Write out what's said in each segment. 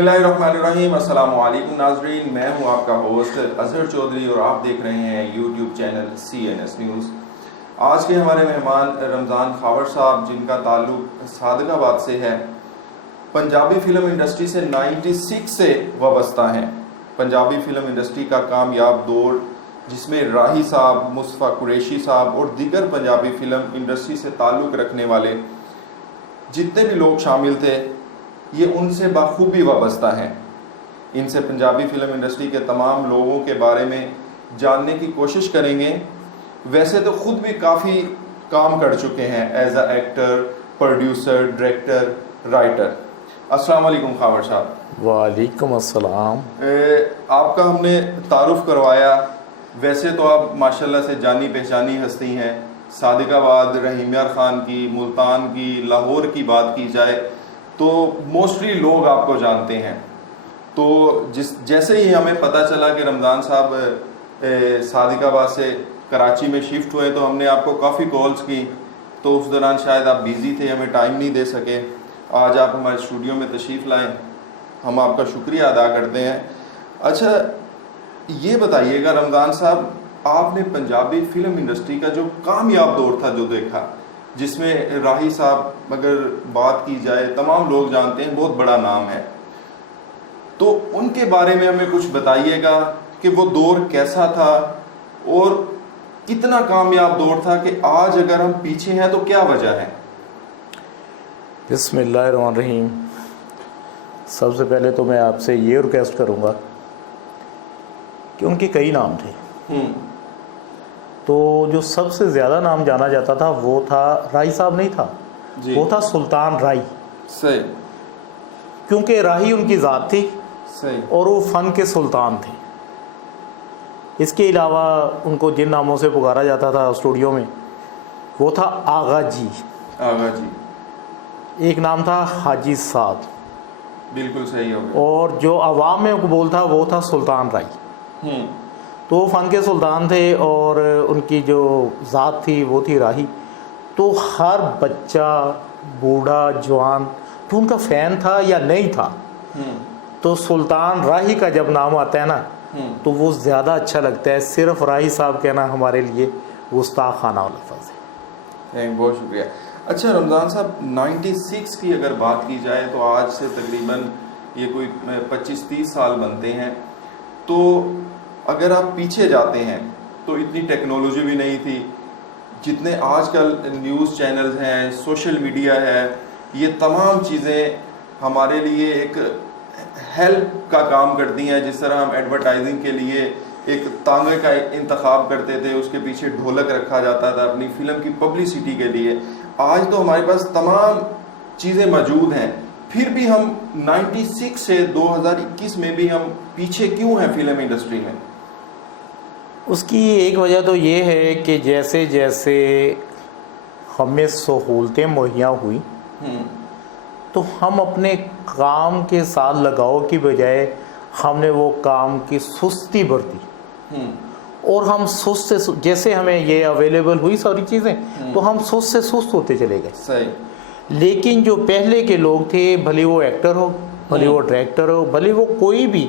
बिस्मिल्लाहिर्रहमानिर्रहीम। अस्सलाम वालेकुम नाज़रीन, मैं हूं आपका होस्ट अज़हर चौधरी और आप देख रहे हैं यूट्यूब चैनल CNS न्यूज़। आज के हमारे मेहमान रमज़ान खावर साहब, जिनका ताल्लुक़ सादकाबाद से है, पंजाबी फ़िल्म इंडस्ट्री से 96 से वाबस्ता हैं। पंजाबी फ़िल्म इंडस्ट्री का कामयाब दौर, जिसमें राही साहब, मुस्तफ़ा कुरैशी साहब और दीगर पंजाबी फ़िल्म इंडस्ट्री से ताल्लुक़ रखने वाले जितने भी लोग शामिल थे, ये उनसे बखूबी वाबस्ता हैं। इनसे पंजाबी फ़िल्म इंडस्ट्री के तमाम लोगों के बारे में जानने की कोशिश करेंगे। वैसे तो ख़ुद भी काफ़ी काम कर चुके हैं as a actor, producer, director, writer. अस्सलाम वालेकुम खावर साहब। वालेकुम अस्सलाम। आपका हमने तारुफ करवाया। वैसे तो आप माशाल्लाह से जानी पहचानी हस्ती हैं। सादिकाबाद, रहीम यार ख़ान की, मुल्तान की, लाहौर की बात की जाए तो मोस्टली लोग आपको जानते हैं। तो जैसे ही हमें पता चला कि रमज़ान साहब सादिकाबाद से कराची में शिफ्ट हुए, तो हमने आपको काफ़ी कॉल्स की, तो उस दौरान शायद आप बिज़ी थे, हमें टाइम नहीं दे सके। आज आप हमारे स्टूडियो में तशरीफ़ लाएँ, हम आपका शुक्रिया अदा करते हैं। अच्छा, ये बताइएगा रमज़ान साहब, आपने पंजाबी फ़िल्म इंडस्ट्री का जो कामयाब दौर था जो देखा, जिसमें राही साहब अगर बात की जाए तमाम लोग जानते हैं, बहुत बड़ा नाम है, तो उनके बारे में हमें कुछ बताइएगा कि वो दौर कैसा था और कितना कामयाब दौर था कि आज अगर हम पीछे हैं तो क्या वजह है। बिस्मिल्लाहिर्रहमानिर्रहीम। सबसे पहले तो मैं आपसे ये रिक्वेस्ट करूँगा कि उनके कई नाम थे, तो जो सबसे ज़्यादा नाम जाना जाता था वो था राही साहब नहीं था, वो था सुल्तान राही। सही। क्योंकि राही उनकी ज़ात थी। सही। और वो फ़न के सुल्तान थे। इसके अलावा उनको जिन नामों से पुकारा जाता था स्टूडियो में, वो था आगा जी। आगा जी। एक नाम था हाजी साहब। बिल्कुल सही हो गया। और जो अवाम में कबूल था वो था सुल्तान राही। तो वो फ़न के सुल्तान थे और उनकी जो ज़ात थी वो थी राही। तो हर बच्चा, बूढ़ा, जवान तो उनका फ़ैन था या नहीं था, तो सुल्तान राही का जब नाम आता है ना, तो वो ज़्यादा अच्छा लगता है। सिर्फ राही साहब कहना हमारे लिए गुस्ताखाना लफ्ज़ है। बहुत शुक्रिया। अच्छा रमज़ान साहब, 96 की अगर बात की जाए तो आज से तकरीबन ये कोई 25-30 साल बनते हैं। तो अगर आप पीछे जाते हैं तो इतनी टेक्नोलॉजी भी नहीं थी, जितने आजकल न्यूज़ चैनल्स हैं, सोशल मीडिया है, ये तमाम चीज़ें हमारे लिए एक हेल्प का काम करती हैं। जिस तरह हम एडवर्टाइजिंग के लिए एक तांगे का इंतखाब करते थे, उसके पीछे ढोलक रखा जाता था अपनी फ़िल्म की पब्लिसिटी के लिए, आज तो हमारे पास तमाम चीज़ें मौजूद हैं, फिर भी हम 96 से 2021 में भी हम पीछे क्यों हैं फ़िल्म इंडस्ट्री में? उसकी एक वजह तो ये है कि जैसे जैसे हमें सहूलतें मुहैया हुई, तो हम अपने काम के साथ लगाव की बजाय हमने वो काम की सुस्ती बरती। और हम सुस्त से, जैसे हमें ये अवेलेबल हुई सारी चीज़ें, तो हम सुस्त से सुस्त होते चले गए। सही। लेकिन जो पहले के लोग थे, भले वो एक्टर हो, भले वो डायरेक्टर हो, भले वो कोई भी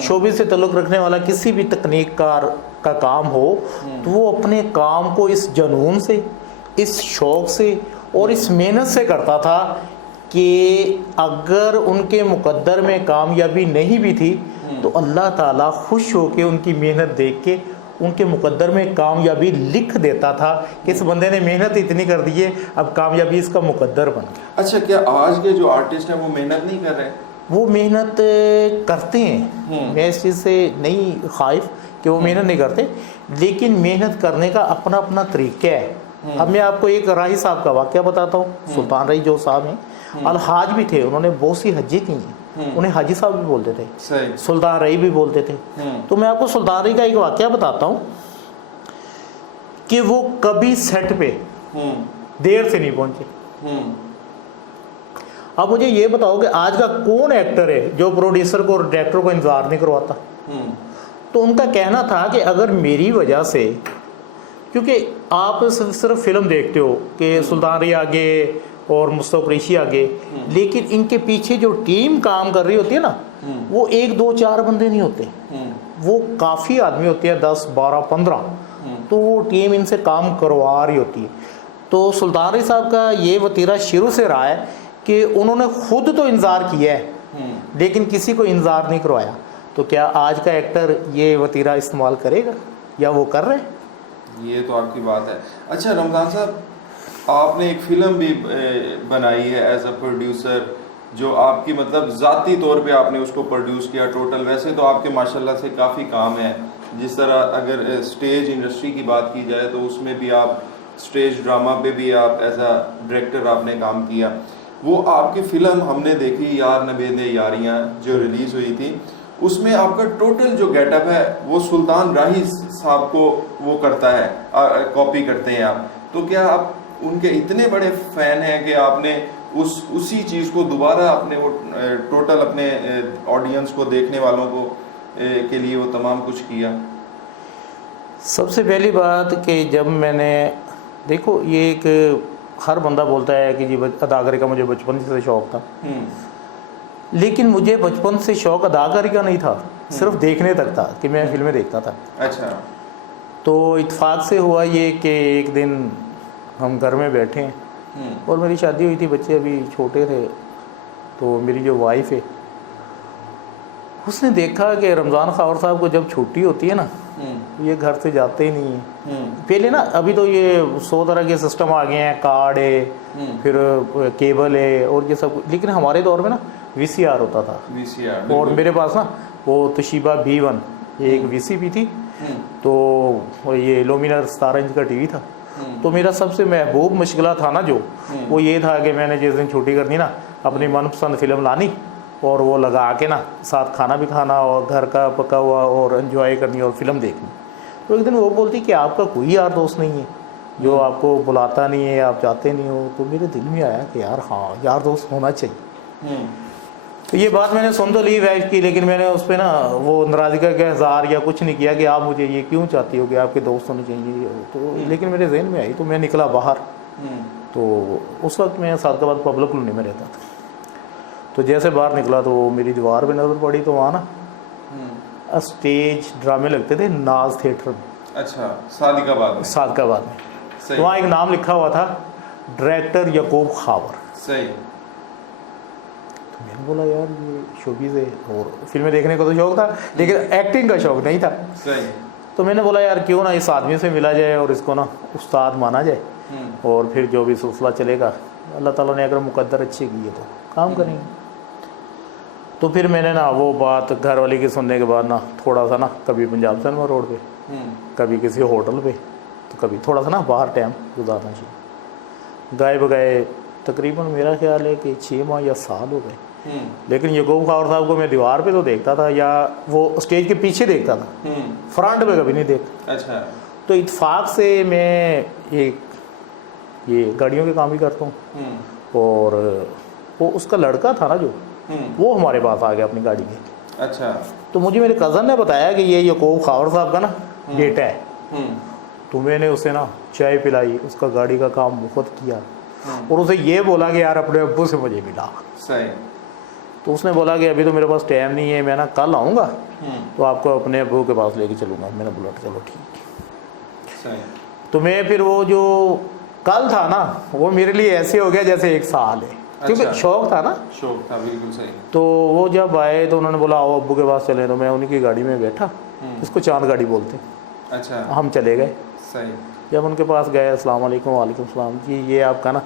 शोबे से ताल्लुक़ रखने वाला किसी भी तकनीककार का काम हो, तो वो अपने काम को इस जुनून से, इस शौक़ से और इस मेहनत से करता था कि अगर उनके मुकद्दर में कामयाबी नहीं भी थी, तो अल्लाह ताला खुश होकर उनकी मेहनत देख के उनके मुकद्दर में कामयाबी लिख देता था कि इस बंदे ने मेहनत इतनी कर दी है, अब कामयाबी इसका मुकद्दर बन गया। अच्छा, क्या आज के जो आर्टिस्ट हैं वो मेहनत नहीं कर रहे? वो मेहनत करते हैं। मैं इस चीज़ से नहीं खाइफ कि वो मेहनत नहीं करते, लेकिन मेहनत करने का अपना अपना तरीका है। अब मैं आपको एक राही साहब का वाक़या बताता हूँ। सुल्तान राही जो साहब हैं, अलहाज भी थे, उन्होंने बहुत सी हज्जें की हैं, उन्हें हाजी साहब भी बोलते थे, सुल्तान राही भी बोलते थे। तो मैं आपको सुल्तान राही का एक वाक़या बताता हूँ कि वो कभी सेट पे देर से नहीं पहुँचे। अब मुझे ये बताओ कि आज का कौन एक्टर है जो प्रोड्यूसर को और डायरेक्टर को इंतज़ार नहीं करवाता। तो उनका कहना था कि अगर मेरी वजह से, क्योंकि आप सिर्फ फिल्म देखते हो कि सुल्तान राही आगे और मुस्तफ़ा कुरैशी आगे, लेकिन इनके पीछे जो टीम काम कर रही होती है ना, वो 1 2 4 बंदे नहीं होते, वो काफ़ी आदमी होते हैं, 10 12 15, तो वो टीम इनसे काम करवा रही होती है। तो सुल्तान रही साहब का ये वतीरा शुरू से रहा है कि उन्होंने खुद तो इंतज़ार किया है लेकिन किसी को इंतज़ार नहीं करवाया। तो क्या आज का एक्टर ये वतीरा इस्तेमाल करेगा या वो कर रहे हैं? ये तो आपकी बात है। अच्छा रमज़ान साहब, आपने एक फ़िल्म भी बनाई है एज अ प्रोड्यूसर, जो आपकी मतलब ज़ाती तौर पे आपने उसको प्रोड्यूस किया टोटल। वैसे तो आपके माशाल्लाह से काफ़ी काम है, जिस तरह अगर स्टेज इंडस्ट्री की बात की जाए तो उसमें भी आप स्टेज ड्रामा पे भी आप एज अ डायरेक्टर आपने काम किया। वो आपकी फ़िल्म हमने देखी यार नबेदे यारियाँ जो रिलीज़ हुई थी, उसमें आपका टोटल जो गेटअप है वो सुल्तान राही साहब को वो करता है, कॉपी करते हैं आप। तो क्या आप उनके इतने बड़े फ़ैन हैं कि आपने उसी चीज़ को दोबारा अपने वो टोटल अपने ऑडियंस को, देखने वालों को के लिए वो तमाम कुछ किया? सबसे पहली बात कि जब मैंने, देखो ये एक हर बंदा बोलता है कि जी अदाकारी का मुझे बचपन से शौक़ था, लेकिन मुझे बचपन से शौक़ अदाकारी का नहीं था, सिर्फ देखने तक था कि मैं फिल्में देखता था। अच्छा। तो इत्तेफाक से हुआ ये कि एक दिन हम घर में बैठे हैं और मेरी शादी हुई थी, बच्चे अभी छोटे थे। तो मेरी जो वाइफ है उसने देखा कि रमज़ान खावर साहब को जब छुट्टी होती है ना, ये घर से जाते ही नहीं है। पहले ना, अभी तो ये 100 तरह के सिस्टम आ गए हैं, कार्ड है, फिर केबल है और ये सब, लेकिन हमारे दौर में ना VCR होता था। VCR। और मेरे पास ना वो तोशिबा B1 एक VCP थी, तो ये लुमिनर 17 इंच का टीवी था। तो मेरा सबसे महबूब मुश्किल था ना जो, वो ये था कि मैंने जिस दिन छुट्टी करनी ना, अपनी मनपसंद फिल्म लानी और वो लगा के ना साथ खाना भी खाना और घर का पका हुआ और एंजॉय करनी और फिल्म देखनी। तो एक दिन वो बोलती कि आपका कोई यार दोस्त नहीं है जो आपको बुलाता नहीं है, आप जाते नहीं हो। तो मेरे दिल में आया कि यार हाँ, यार दोस्त होना चाहिए। तो ये बात मैंने सुन तो ली वाइफ की, लेकिन मैंने उस पर ना वो नाराज़गी का इज़हार या कुछ नहीं किया कि आप मुझे ये क्यों चाहती हो कि आपके दोस्त होने चाहिए। तो लेकिन मेरे जहन में आई, तो मैं निकला बाहर। तो उस वक्त मैं सादकाबाद पब्लिक कॉलोनी में रहता था। तो जैसे बाहर निकला तो मेरी दीवार पे नज़र पड़ी, तो वहाँ ना स्टेज ड्रामे लगते थे नाज थिएटर में। अच्छा, सादिकाबाद में? सादिकाबाद में। तो वहाँ एक नाम लिखा हुआ था, डायरेक्टर याकूब खावर। सही। तो मैंने बोला यार ये शोबीज़ है, और फिल्में देखने को तो शौक़ था लेकिन एक्टिंग का शौक़ नहीं था। सही। तो मैंने बोला यार क्यों ना इस आदमी से मिला जाए और इसको ना उस्ताद माना जाए, और फिर जो भी सिलसिला चलेगा, अल्लाह ताला ने अगर मुकद्दर अच्छी की है तो काम करेंगे। तो फिर मैंने ना वो बात घर वाली की सुनने के बाद ना थोड़ा सा ना, कभी पंजाब सिनेमा रोड पे, कभी किसी होटल पे, तो कभी थोड़ा सा ना बाहर टाइम गुजारना चाहिए। गाए बगाए तकरीबन मेरा ख्याल है कि 6 माह या साल हो गए। लेकिन याकूब खावर साहब को मैं दीवार पे तो देखता था या वो स्टेज के पीछे देखता था, फ्रंट पे कभी नहीं देखता। अच्छा। तो इत्तेफाक से मैं एक ये गाड़ियों के काम भी करता हूँ, और वो उसका लड़का था ना जो, वो हमारे पास आ गया अपनी गाड़ी के। अच्छा। तो मुझे मेरे कज़न ने बताया कि ये याकूब खावर साहब का ना बेटा है। तो मैंने उसे ना चाय पिलाई, उसका गाड़ी का काम मुफ्त किया, और उसे ये बोला कि यार अपने अब्बू से मुझे मिला। सही। तो उसने बोला कि अभी तो मेरे पास टाइम नहीं है, मैं ना कल आऊँगा तो आपको अपने अब्बू के पास लेके चलूँगा। मैंने बोला चलो ठीक। सही। तो मैं फिर वो जो कल था ना, वो मेरे लिए ऐसे हो गया जैसे 1 साल है, क्योंकि अच्छा। शौक़ था ना। शौक़ था, बिल्कुल सही। तो वो जब आए तो उन्होंने बोला आओ अब्बू के पास चले, तो मैं उनकी गाड़ी में बैठा, इसको चांद गाड़ी बोलते। अच्छा। हम चले गए। सही। जब उनके पास गए, अस्सलाम वालेकुम। वालेकुम सलाम जी, ये आपका ना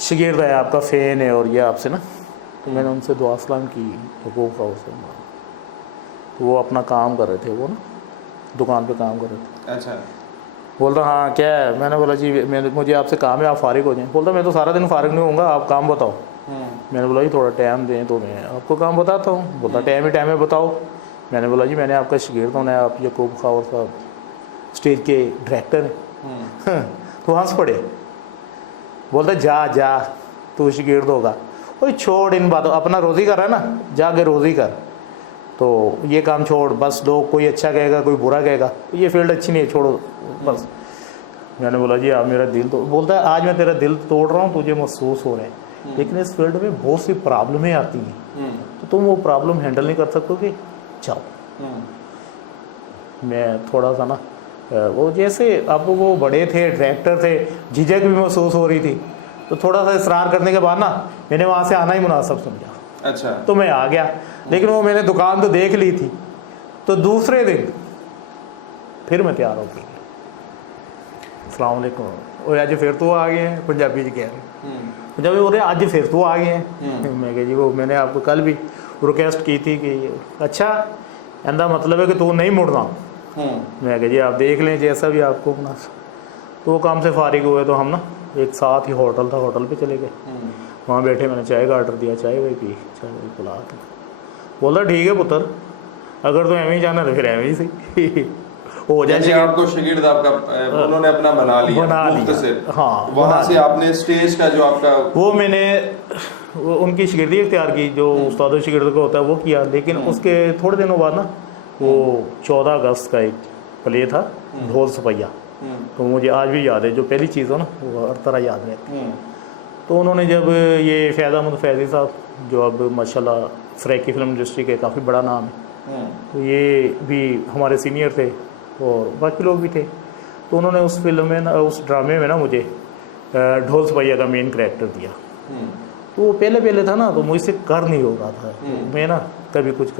शागिर्द है, आपका फ़ैन है और ये आपसे ना। तो मैंने उनसे दुआ सलाम की, याकूब खावर से। तो वो अपना काम कर रहे थे, वो ना दुकान पे काम कर रहे थे। अच्छा। बोलता हाँ क्या है? मैंने बोला जी मुझे आपसे काम है, आप फारिग हो जाएं। बोलता मैं तो सारा दिन फारिग नहीं होऊंगा, आप काम बताओ। मैंने बोला जी थोड़ा टाइम दें तो मैं आपको काम बताता हूँ। बोलता टाइम ही टाइम है, बताओ। मैंने बोला जी मैंने आपका शागिर्द होना है, आप याकूब खावर साहब स्टेज के डायरेक्टर हैं। तो हंस पड़े। बोलता जा जा तू शागिर्द होगा, कोई छोड़ इन बातों, अपना रोज़ी कर रहा है ना, जाके रोज़ी कर। तो ये काम छोड़, बस लोग कोई अच्छा कहेगा कोई बुरा कहेगा, ये फील्ड अच्छी नहीं है, छोड़ो बस। मैंने बोला जी आप मेरा दिल तो, बोलता है आज मैं तेरा दिल तोड़ रहा हूँ, तुझे महसूस हो रहा है, लेकिन इस फील्ड में बहुत सी प्रॉब्लमें आती हैं, तो तुम वो प्रॉब्लम हैंडल नहीं कर सकते, जाओ। मैं थोड़ा सा ना वो जैसे अब वो बड़े थे, डायरेक्टर थे, झिझक भी महसूस हो रही थी, तो थोड़ा सा इसरार करने के बाद ना मैंने वहाँ से आना ही मुनासिब समझा। अच्छा। तो मैं आ गया, लेकिन वो मैंने दुकान तो देख ली थी, तो दूसरे दिन फिर मैं तैयार हो गई, अस्सलाम वालेकुम, और आज फिर तो आ गए हैं, पंजाबी जी कह रहे, पंजाबी बोल रहे आज फिर तो आ गए हैं। मैं कह जी वो मैंने आपको कल भी रिक्वेस्ट की थी कि अच्छा ऐसा मतलब है कि तू नहीं मुड़ना। मैं कह जी आप देख लें जैसा भी आपको मुनासिब। तो वो काम से फारिग हुए तो हम ना एक साथ ही होटल था, होटल पे चले गए, वहाँ बैठे, मैंने चाय का ऑर्डर दिया, चाय वही पी, चाय वही पिला के बोला ठीक है पुत्र, अगर तो एवं ही जाना तो फिर एवं ही सही हो जाए। आपको शागिर्द आपका उन्होंने अपना बना लिया। हाँ, वहाँ से आपने स्टेज का जो आपका वो मैंने वो उनकी शागिर्दी इख्तियार की, जो उस्ताद शागिर्द का होता है वो किया, लेकिन उसके थोड़े दिनों बाद ना वो 14 अगस्त का एक प्ले था ढोल सपैया, तो मुझे आज भी याद है, जो पहली चीज़ हो ना वो हर तरह याद रहती है। तो उन्होंने जब ये फैज़ अहमद फैज़ी साहब जो अब माशाल्लाह सराइकी फिल्म इंडस्ट्री के काफ़ी बड़ा नाम है, तो ये भी हमारे सीनियर थे और बाकी लोग भी थे, तो उन्होंने उस फिल्म में ना, उस ड्रामे में ना मुझे ढोल सपैया का मेन करैक्टर दिया। तो वो पहले था ना, तो मुझसे कर नहीं हो रहा था, मैं ना कभी कुछ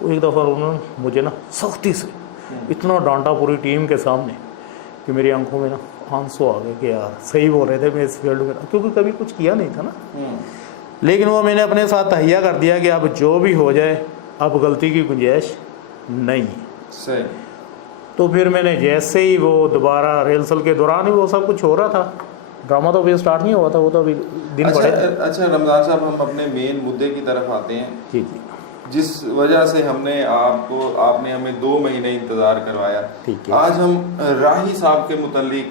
तो एक दफ़ा उन्होंने मुझे ना सख्ती से इतना डांटा पूरी टीम के सामने कि मेरी आंखों में ना आंसू आ गए कि यार सही बोल रहे थे, मैं इस फील्ड में, क्योंकि कभी कुछ किया नहीं था ना, लेकिन वो मैंने अपने साथ तहैया कर दिया कि अब जो भी हो जाए अब गलती की गुंजाइश नहीं है। सही। तो फिर मैंने जैसे ही वो दोबारा रिहर्सल के दौरान ही वो सब कुछ हो रहा था, ड्रामा तो अभी स्टार्ट नहीं हुआ था, वो तो अभी दिन अच्छा, पड़े। अच्छा रमज़ान साहब, हम अपने मेन मुद्दे की तरफ आते हैं। जी। जिस वजह से आपने हमें 2 महीने इंतज़ार करवाया, ठीक है। आज हम राही साहब के मुतालिक,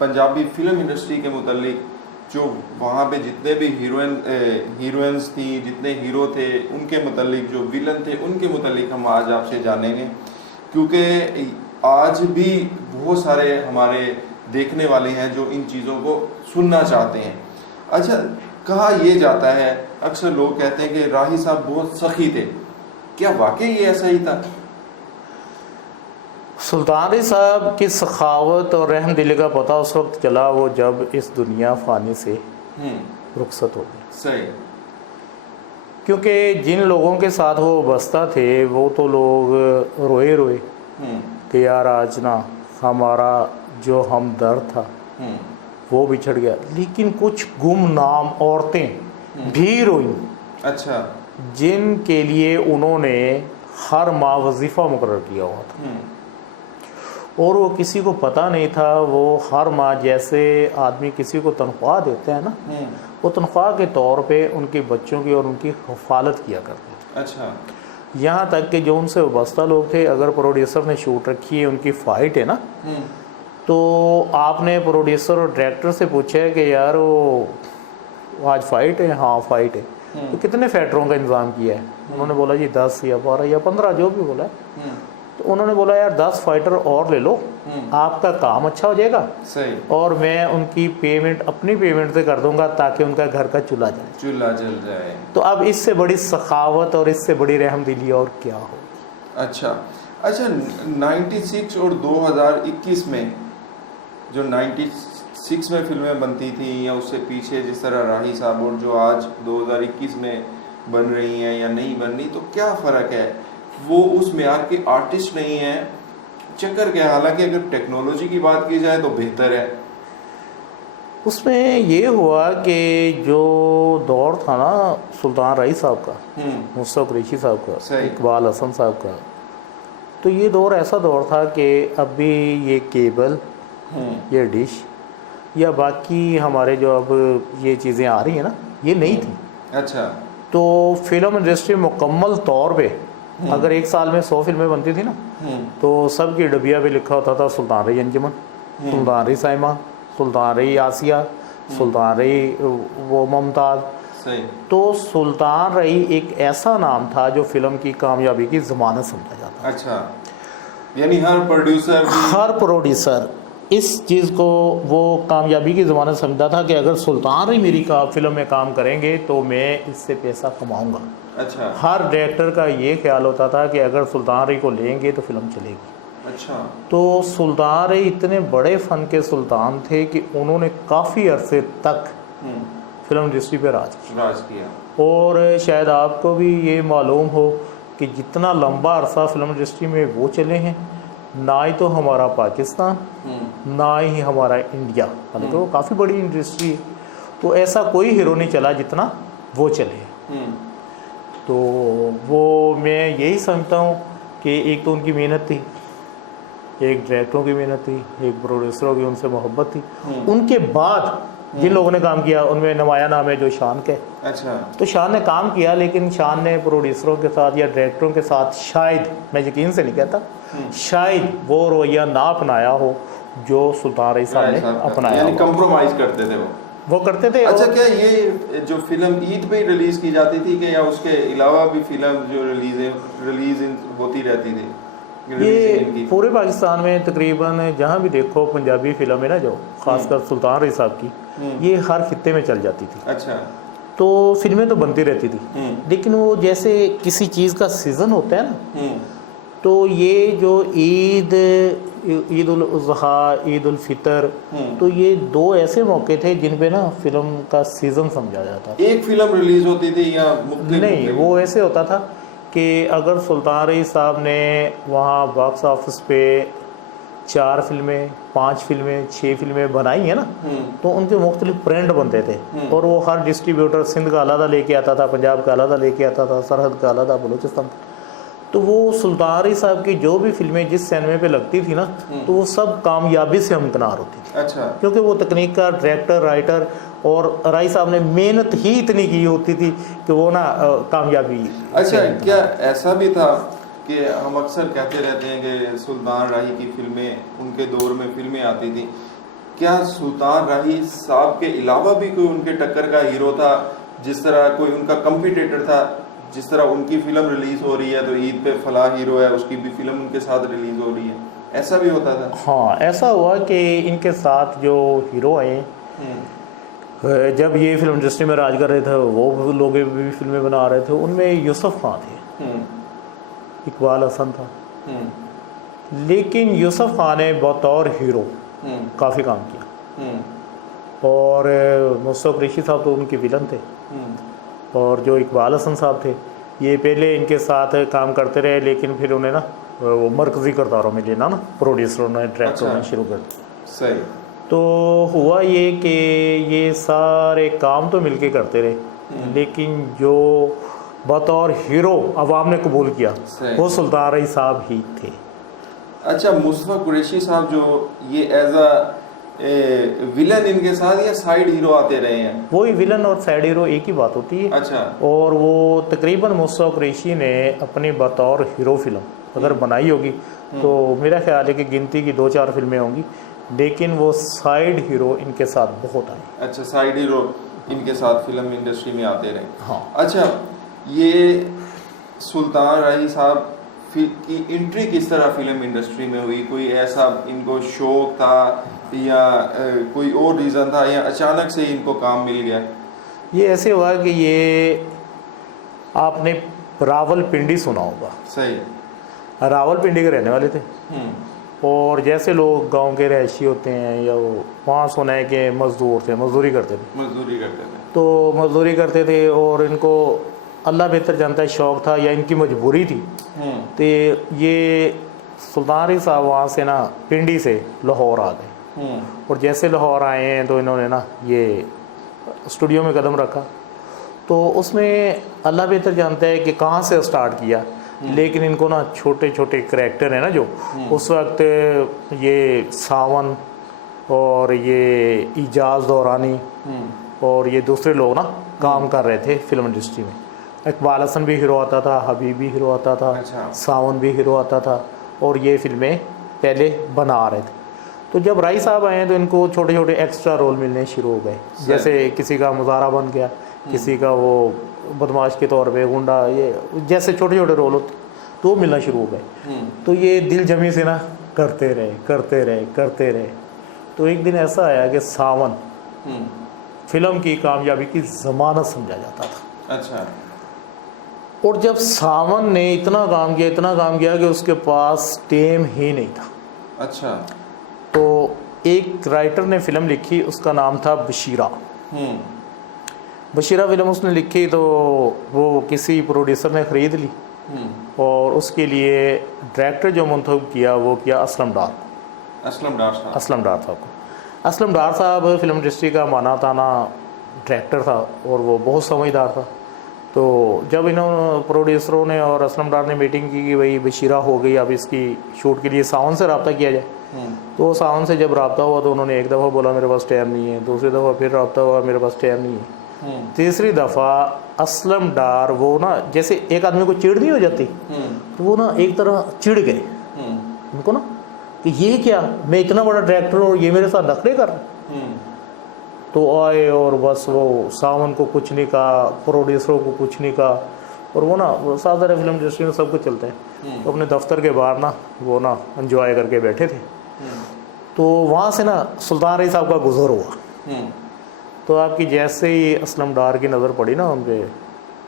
पंजाबी फिल्म इंडस्ट्री के मुतालिक, जो वहाँ पे जितने भी हीरोइंस थी, जितने हीरो थे, उनके मुतालिक, जो विलन थे उनके मुतालिक हम आज आपसे जानेंगे, क्योंकि आज भी बहुत सारे हमारे देखने वाले हैं जो इन चीज़ों को सुनना चाहते हैं। अच्छा, कहा यह जाता है, अक्सर लोग कहते हैं कि राही साहब बहुत सखी थे, क्या वाकई ये ऐसा ही था? सुल्तान रही साहब की सखावत और रहम दिली का पता उस वक्त चला वो जब इस दुनिया फानी से रुखसत हो गई। सही। क्योंकि जिन लोगों के साथ वो बसता थे वो तो लोग रोए कि यार आज ना हमारा जो हमदर्द था वो बिछड़ गया, लेकिन कुछ गुमनाम औरतें भी रोई। अच्छा। जिनके लिए उन्होंने हर माह वजीफ़ा मुकर्रर किया हुआ था और वो किसी को पता नहीं था, वो हर माह जैसे आदमी किसी को तनख्वाह देते हैं ना, वो तनख्वाह के तौर पे उनके बच्चों की और उनकी हिफाजत किया करते थे। अच्छा। यहाँ तक कि जो उनसे वाबस्ता लोग थे, अगर प्रोड्यूसर ने शूट रखी है, उनकी फ़ाइट है ना, तो आपने प्रोड्यूसर और डायरेक्टर से पूछा है कि यार वो आज फ़ाइट है, हाँ फ़ाइट है, तो कितने फाइटरों का इंतज़ाम किया है? उन्होंने बोला जी 10 या 12 या 15 जो भी बोला है। तो उन्होंने बोला यार 10 फाइटर और ले लो, आपका काम अच्छा हो जाएगा। सही। और मैं उनकी पेमेंट अपनी पेमेंट से कर दूंगा ताकि उनका घर का चूल्हा जल जाए। तो अब इससे बड़ी सखावत और इससे बड़ी रहमदिली और क्या हो? अच्छा 96 और 2021 में, जो 96 में फिल्में बनती थी या उससे पीछे जिस तरह राही साहब, और जो आज 2021 में बन रही हैं या नहीं बन रही, तो क्या फ़र्क है? वो उस मेयार के आर्टिस्ट नहीं है, चक्कर क्या? हालांकि अगर टेक्नोलॉजी की बात की जाए तो बेहतर है। उसमें ये हुआ कि जो दौर था ना सुल्तान रही साहब का, मुस्तफ़ा कुरैशी साहब का, इकबाल हसन साहब का, तो ये दौर ऐसा दौर था कि अभी ये केबल, ये डिश या बाकी हमारे जो अब ये चीज़ें आ रही हैं ना, ये नहीं थी। अच्छा। तो फिल्म इंडस्ट्री मुकम्मल तौर पे अगर एक साल में 100 फिल्में बनती थी ना, तो सब की डबिया पे लिखा होता था सुल्तान रही अंजुमन, सुल्तान रही साइमा, सुल्तान रही आसिया, सुल्तान रही वो मुमताज़। सही। तो सुल्तान रही एक ऐसा नाम था जो फिल्म की कामयाबी की ज़मानत समझा जाता। अच्छा, यानी हर प्रोड्यूसर इस चीज़ को वो कामयाबी की ज़मानत समझता था कि अगर सुल्तान रही मेरी का फिल्म में काम करेंगे तो मैं इससे पैसा कमाऊंगा। अच्छा हर डायरेक्टर का ये ख्याल होता था कि अगर सुल्तान रही को लेंगे तो फिल्म चलेगी। अच्छा तो सुल्तान रही इतने बड़े फ़न के सुल्तान थे कि उन्होंने काफ़ी अरसे तक फिल्म इंडस्ट्री पर राज किया। और शायद आपको भी ये मालूम हो कि जितना लंबा अरसा फिल्म इंडस्ट्री में वो चले हैं, ना ही तो हमारा पाकिस्तान ना ही हमारा इंडिया, मतलब वो काफ़ी बड़ी इंडस्ट्री है, तो ऐसा कोई हीरो नहीं चला जितना वो चले। तो वो मैं यही समझता हूँ कि एक तो उनकी मेहनत थी, एक डायरेक्टरों की मेहनत थी, एक प्रोड्यूसरों की उनसे मोहब्बत थी। उनके बाद जिन लोगों ने काम किया उनमें नुमाया नाम है जो शान के। अच्छा तो शान ने काम किया, लेकिन शान ने प्रोड्यूसरों के साथ या डायरेक्टरों के साथ शायद, मैं यकीन से नहीं कहता, शायद वो रवैया ना अपनाया हो जो सुल्तान रही साहब ने अपनाया, यानी कंप्रोमाइज करते थे वो करते थे। अच्छा क्या ये जो फिल्म ईद पे रिलीज की जाती थी कि या उसके अलावा भी फिल्म जो रिलीज होती रहती थी? ये पूरे पाकिस्तान में तकरीबन जहाँ भी देखो पंजाबी फिल्म है ना, जो खासकर सुल्तान रही साहब की, ये हर खित्ते में चल जाती थी। अच्छा तो फिल्में तो बनती रहती थी, लेकिन वो जैसे किसी चीज़ का सीज़न होता है ना, तो ये जो ईद उल अज़हा, ईद उल फितर, तो ये दो ऐसे मौके थे जिन पे ना फिल्म का सीज़न समझा जाता था। एक फिल्म रिलीज होती थी या नहीं, वो ऐसे होता था कि अगर सुल्तान रही साहब ने वहाँ बॉक्स ऑफिस पे 4 फिल्में, 5 फिल्में, 6 फिल्में बनाई है ना, तो उनके मुख्तलिफ ब्रांड बनते थे और वो हर डिस्ट्रीब्यूटर सिंध का अलग लेके आता था, पंजाब का अलग लेके आता था, सरहद का अलग, बलूचिस्तान। तो वो सुल्तान रही साहब की जो भी फिल्में जिस सिनेमे पे लगती थी ना, तो वो सब कामयाबी से हमकिनार होती थी। अच्छा क्योंकि वो तकनीक का डायरेक्टर, राइटर और राय साहब ने मेहनत ही इतनी की होती थी कि वो ना कामयाबी। अच्छा क्या ऐसा भी था कि हम अक्सर कहते रहते हैं कि सुल्तान राही की फिल्में, उनके दौर में फिल्में आती थी, क्या सुल्तान राही साहब के अलावा भी कोई उनके टक्कर का हीरो था, जिस तरह कोई उनका कंपटीटर था, जिस तरह उनकी फिल्म रिलीज हो रही है तो ईद पे फला हीरो है, उसकी भी फिल्म उनके साथ रिलीज हो रही है, ऐसा भी होता था? हाँ, ऐसा हुआ कि इनके साथ जो हीरो आए, जब ये फिल्म इंडस्ट्री में राज कर रहे थे, वो लोग भी फिल्में बना रहे थे, उनमें यूसुफ खान थे, इकबाल हसन था, लेकिन यूसुफ खान ने बतौर हीरो काफ़ी काम किया और मुस्तफ़ा कुरैशी साहब तो उनके विलन थे और जो इकबाल हसन साहब थे ये पहले इनके साथ काम करते रहे, लेकिन फिर उन्हें ना वो मरकज़ी किरदारों में लेना ना प्रोड्यूसरों ने, डायरेक्टरों ने शुरू कर दिया। सही। तो हुआ ये कि ये सारे काम तो मिलके करते रहे, लेकिन जो बतौर हीरो अवाम ने कबूल किया वो सुल्तान रही साहब ही थे। अच्छा, मुस्तफ़ा कुरैशी साहब जो ये एज अ विलन इनके साथ या साइड हीरो आते रहे हैं? वही विलन और साइड हीरो एक ही बात होती है। अच्छा। और वो तकरीबन मुस्तफ़ा कुरैशी ने अपनी बतौर हीरो फिल्म अगर बनाई होगी तो मेरा ख्याल है कि गिनती की 2-4 फिल्में होंगी, लेकिन वो साइड हीरो इनके साथ बहुत आए। अच्छा, साइड हीरो इनके साथ फिल्म इंडस्ट्री में आते रहे। हाँ। अच्छा, ये सुल्तान राही साहब की एंट्री किस तरह फिल्म इंडस्ट्री में हुई? कोई ऐसा इनको शौक था या कोई और रीज़न था या अचानक से इनको काम मिल गया? ये ऐसे हुआ कि ये आपने रावलपिंडी सुना होगा। सही। रावलपिंडी के रहने वाले थे और जैसे लोग गांव के रहायशी होते हैं या वहाँ सुना है कि मजदूर थे, मजदूरी करते थे। तो मजदूरी करते थे और इनको अल्लाह बेहतर जानता है शौक़ था या इनकी मजबूरी थी। तो ये सुल्तान रही साहब वहाँ से ना पिंडी से लाहौर आ गए और जैसे लाहौर आए हैं तो इन्होंने ना ये स्टूडियो में कदम रखा। तो उसमें अल्लाह बेहतर जानता है कि कहाँ से स्टार्ट किया, लेकिन इनको ना छोटे छोटे करैक्टर हैं ना जो उस वक्त ये सावन और ये इजाज़ दौरानी और ये दूसरे लोग ना काम कर रहे थे फिल्म इंडस्ट्री में। इकबाल हसन भी हीरो आता था, हबीब भी हीरो आता था। अच्छा। सावन भी हीरो आता था और ये फिल्में पहले बना रहे थे। तो जब राय साहब आए तो इनको छोटे छोटे एक्स्ट्रा रोल मिलने शुरू हो गए, जैसे किसी का मुजारा बन गया, किसी का वो बदमाश के तौर पे गुंडा, ये जैसे छोटे छोटे रोल होते तो वो मिलना शुरू हो गए। तो ये दिल जमी से ना करते रहे। तो एक दिन ऐसा आया कि सावन फिल्म की कामयाबी की ज़मानत समझा जाता था। अच्छा। और जब सावन ने इतना काम किया कि उसके पास टेम ही नहीं था। अच्छा। तो एक राइटर ने फिल्म लिखी, उसका नाम था बशीरा। बशीरा फिल्म उसने लिखी तो वो किसी प्रोड्यूसर ने ख़रीद ली और उसके लिए डायरेक्टर जो मंतखब किया वो किया असलम डार साहब को। असलम डार साहब फिल्म इंडस्ट्री का माना ताना डायरेक्टर था और वो बहुत समझदार था। तो जब इन्होंने प्रोड्यूसरों ने और असलम डार ने मीटिंग की कि भाई बशीरा हो गई, अब इसकी शूट के लिए सावन से रब्ता किया जाए, तो सावन से जब रब्ता हुआ तो उन्होंने एक दफ़ा बोला मेरे पास टाइम नहीं है, दूसरी दफ़ा फिर रब्ता हुआ मेरे पास टाइम नहीं है, तीसरी दफ़ा असलम डार वो ना जैसे एक आदमी को चिढ़ नहीं हो जाती, तो वो ना एक तरह चिढ़ गए उनको ना कि ये क्या, मैं इतना बड़ा डायरेक्टर और ये मेरे साथ नखरे कर रहे। तो आए और बस वो सावन को कुछ नहीं कहा, प्रोड्यूसरों को कुछ नहीं कहा, और वो ना वो साधारण फिल्म इंडस्ट्री में सब कुछ चलता है, तो अपने दफ्तर के बाहर ना वो ना एंजॉय करके बैठे थे। तो वहाँ से ना सुल्तान रही साहब का गुजर हुआ, तो आपकी जैसे ही असलम डार की नज़र पड़ी ना उन पर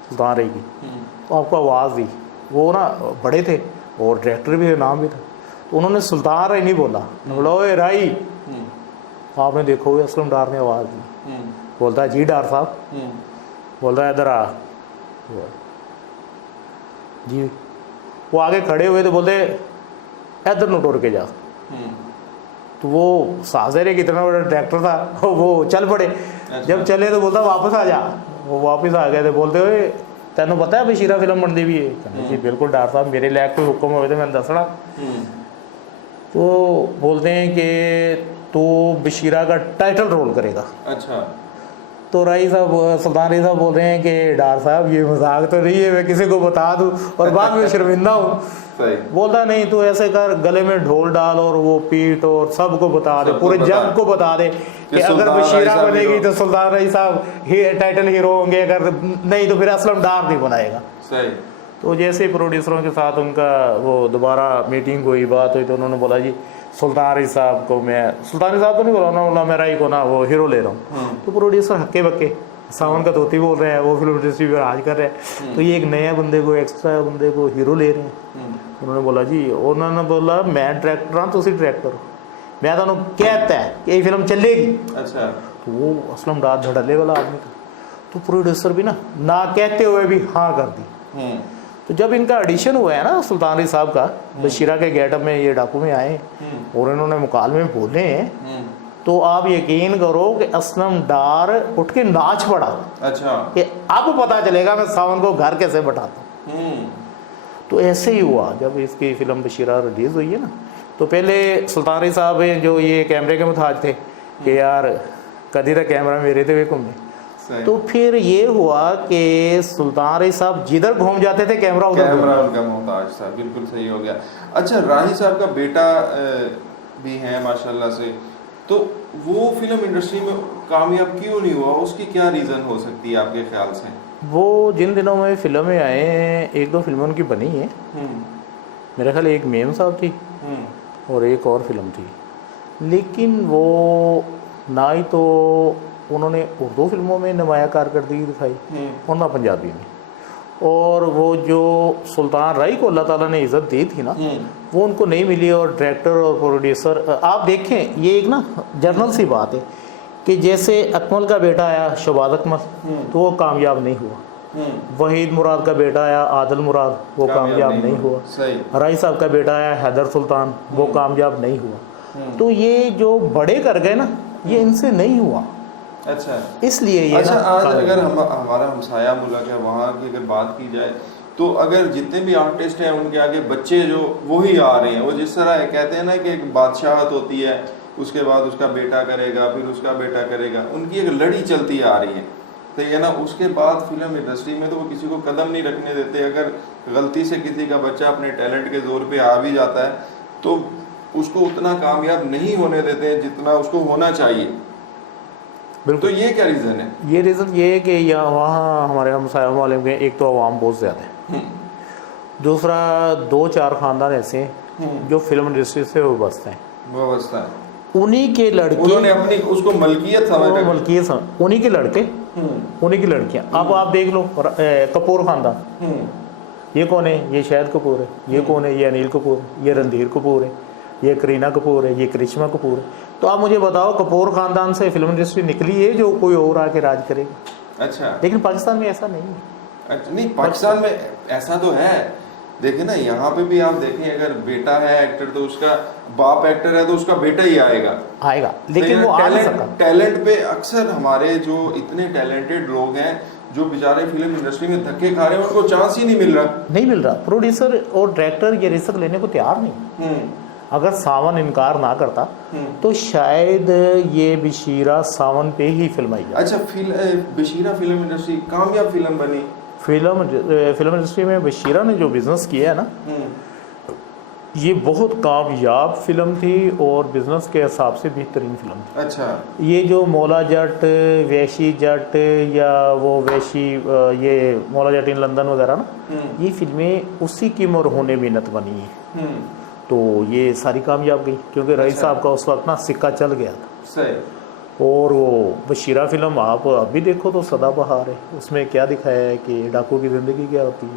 सुल्तान रही की, तो आपको आवाज़ दी। वो ना बड़े थे और डायरेक्टर भी थे, नाम भी था, तो उन्होंने सुल्तान रही नहीं बोला, बोला ओए राई। आपने देखो असलम डार ने आवाज़ दी, बोलता है जी डार साहब, बोलता है इधर आ जी। वो आगे खड़े हुए तो बोलते इधर न टोर के जा। तो वो साजरे कितना बड़ा डायरेक्टर था, वो चल पड़े। जब चले तो बोलता वापस आ जा, वो वापस आ गए थे, बोलते हुए तेनों पता है बशीरा फिल्म बनती भी है? जी बिल्कुल डार साहब, मेरे लायक कोई हुक्म हुए थे मैंने दसना। तो बोलते हैं कि तो बशीरा का टाइटल रोल करेगा। अच्छा। तो राई साहब सुल्तान रही साहब बोल रहे हैं कि डार साहब ये मजाक तो नहीं है, मैं किसी को बता दूं और बाद में शर्मिंदा हूँ। बोलता नहीं, तो ऐसे कर गले में ढोल डाल और वो पीट और सबको बता दे, पूरे जग को बता दे कि अगर बशीरा बनेगी तो सुल्तान रही साहब टाइटल हीरो होंगे, अगर नहीं तो फिर असलम डार नहीं बनाएगा। सही। तो जैसे प्रोड्यूसरों के साथ उनका वो दोबारा मीटिंग हुई, बात हुई, तो उन्होंने बोला जी सुल्तान रही साहब को मैं, सुल्तान रही साहब तो नहीं बोला ना, बोला मैं राई को ना वो हीरो ले रहा हूँ। तो प्रोड्यूसर हक्के बक्के सावन का धोती बोल रहे हैं, वो फिल्म इंडस्ट्री पर राज कर रहे हैं, तो ये एक नया बंदे को, एक्स्ट्रा बंदे को हीरो ले रहे हैं। उन्होंने बोला जी, उन्होंने बोला मैं डायरेक्टर हाँ, तुम डायरेक्टर हो, मैं तो कहता है कि ये फिल्म चलेगी। अच्छा। तो वो असलम डार धड़ल्ले वाला आदमी था, तो प्रोड्यूसर भी ना कहते हुए भी हाँ कर दी। तो जब इनका एडिशन हुआ है ना सुल्तान रही साहब का, बशीरा के गेटअप में ये डाकू में आए और इन्होंने मुकालमे में बोले हैं, तो आप यकीन करो कि असलम डार उठ के नाच पड़ा। अच्छा। कि अब पता चलेगा मैं सावन को घर कैसे बैठाता हूँ। तो ऐसे ही हुआ जब इसकी फिल्म बशीरा रिलीज हुई है ना, तो पहले सुल्तान रही साहब जो ये कैमरे के मुताज थे कि यार कदी तक कैमरा मेरे थे वे घूमे, तो फिर ये हुआ कि सुल्तान रही साहब जिधर घूम जाते थे कैमरा उनका मोहताज था। बिल्कुल सही हो गया। अच्छा, राही साहब का बेटा भी है माशाल्लाह से, तो वो फिल्म इंडस्ट्री में कामयाब क्यों नहीं हुआ? उसकी क्या रीज़न हो सकती है आपके ख्याल से? वो जिन दिनों में फिल्में आए हैं, एक दो फिल्मों उनकी बनी है, मेरे ख्याल एक मेम साहब थी और एक और फिल्म थी, लेकिन वो ना ही तो उन्होंने उर्दू फिल्मों में नुमाया कारकर्दगी दिखाई और ना पंजाबी में। और वो जो सुल्तान राई को अल्लाह ताला ने इज़्ज़त दी थी ना, वो उनको नहीं मिली। और डायरेक्टर और प्रोड्यूसर आप देखें, ये एक ना जर्नल सी बात है कि जैसे अकमल का बेटा आया शहबाज अकमल, तो वो कामयाब नहीं हुआ। वहीद मुराद का बेटा आया आदिल मुराद, वो कामयाब नहीं हुआ। राई साहब का बेटा आया हैदर सुल्तान, वो कामयाब नहीं हुआ। तो ये जो बड़े कर गए ना, ये इनसे नहीं हुआ। अच्छा, इसलिए ये अच्छा, आज अगर हमारा हमसाया मुल्क है, वहाँ की अगर बात की जाए तो अगर जितने भी आर्टिस्ट हैं उनके आगे बच्चे जो वही आ रहे हैं, वो जिस तरह कहते हैं ना कि एक बादशाहत होती है, उसके बाद उसका बेटा करेगा, फिर उसका बेटा करेगा, उनकी एक लड़ी चलती आ रही है। तो ये ना उसके बाद फिल्म इंडस्ट्री में तो वो किसी को कदम नहीं रखने देते। अगर गलती से किसी का बच्चा अपने टैलेंट के जोर पे आ भी जाता है तो उसको उतना कामयाब नहीं होने देते जितना उसको होना चाहिए। तो ये क्या रीज़न है? ये रीज़न ये है कि यहाँ वहाँ हमारे हमसाया मालूम के एक तो आवाम बहुत ज़्यादा है, दूसरा दो चार ख़ानदान ऐसे हैं जो फिल्म इंडस्ट्री से वाबस्ता हैं। उन्हीं के लड़के, उन्होंने अपनी उसको मलकियत समझ रखी। मलकियत उन्हीं के लड़के, उन्हीं की लड़कियां। अब आप देख लो कपूर खानदान, ये कौन है? ये शाहिद कपूर है। ये कौन है? ये अनिल कपूर है। ये रणधीर कपूर है। ये करीना कपूर है। ये करिश्मा कपूर है। तो आप मुझे बताओ, कपूर खानदान से फिल्म इंडस्ट्री निकली है जो कोई और आके राज करेगा? अच्छा, लेकिन पाकिस्तान में ऐसा नहीं है। अच्छा नहीं, पाकिस्तान में ऐसा तो है। देखें ना, यहाँ पे भी आप देखें, अगर बेटा है एक्टर तो उसका बाप एक्टर है तो उसका बेटा ही आएगा, लेकिन वो आ नहीं सका। टैलेंट पे अक्सर हमारे जो इतने टैलेंटेड लोग हैं जो बेचारे फिल्म इंडस्ट्री में धक्के खा रहे हैं, उनको चांस ही नहीं मिल रहा। प्रोड्यूसर और डायरेक्टर ये रिस्क लेने को तैयार नहीं। अगर सावन इनकार ना करता तो शायद ये बशीरा सावन पे ही फिल्म आई जाती। अच्छा, बशीरा फिल्म इंडस्ट्री कामयाब फिल्म बनी। फिल्म इंडस्ट्री में बशीरा ने जो बिजनेस किया है ना, ये बहुत कामयाब फिल्म थी और बिजनेस के हिसाब से बेहतरीन फिल्म थी। अच्छा, ये जो मौला जट, वैशी जट या वो वैशी, ये मौला जट इन लंदन वगैरह ना, ये फिल्में उसी की मरहून मिन्नत बनी है। तो ये सारी कामयाब गई क्योंकि रईस साहब का उस वक्त ना सिक्का चल गया था। सही। और वो बशीरा फिल्म आप अभी देखो तो सदाबहार है। उसमें क्या दिखाया है कि डाकू की ज़िंदगी क्या होती है,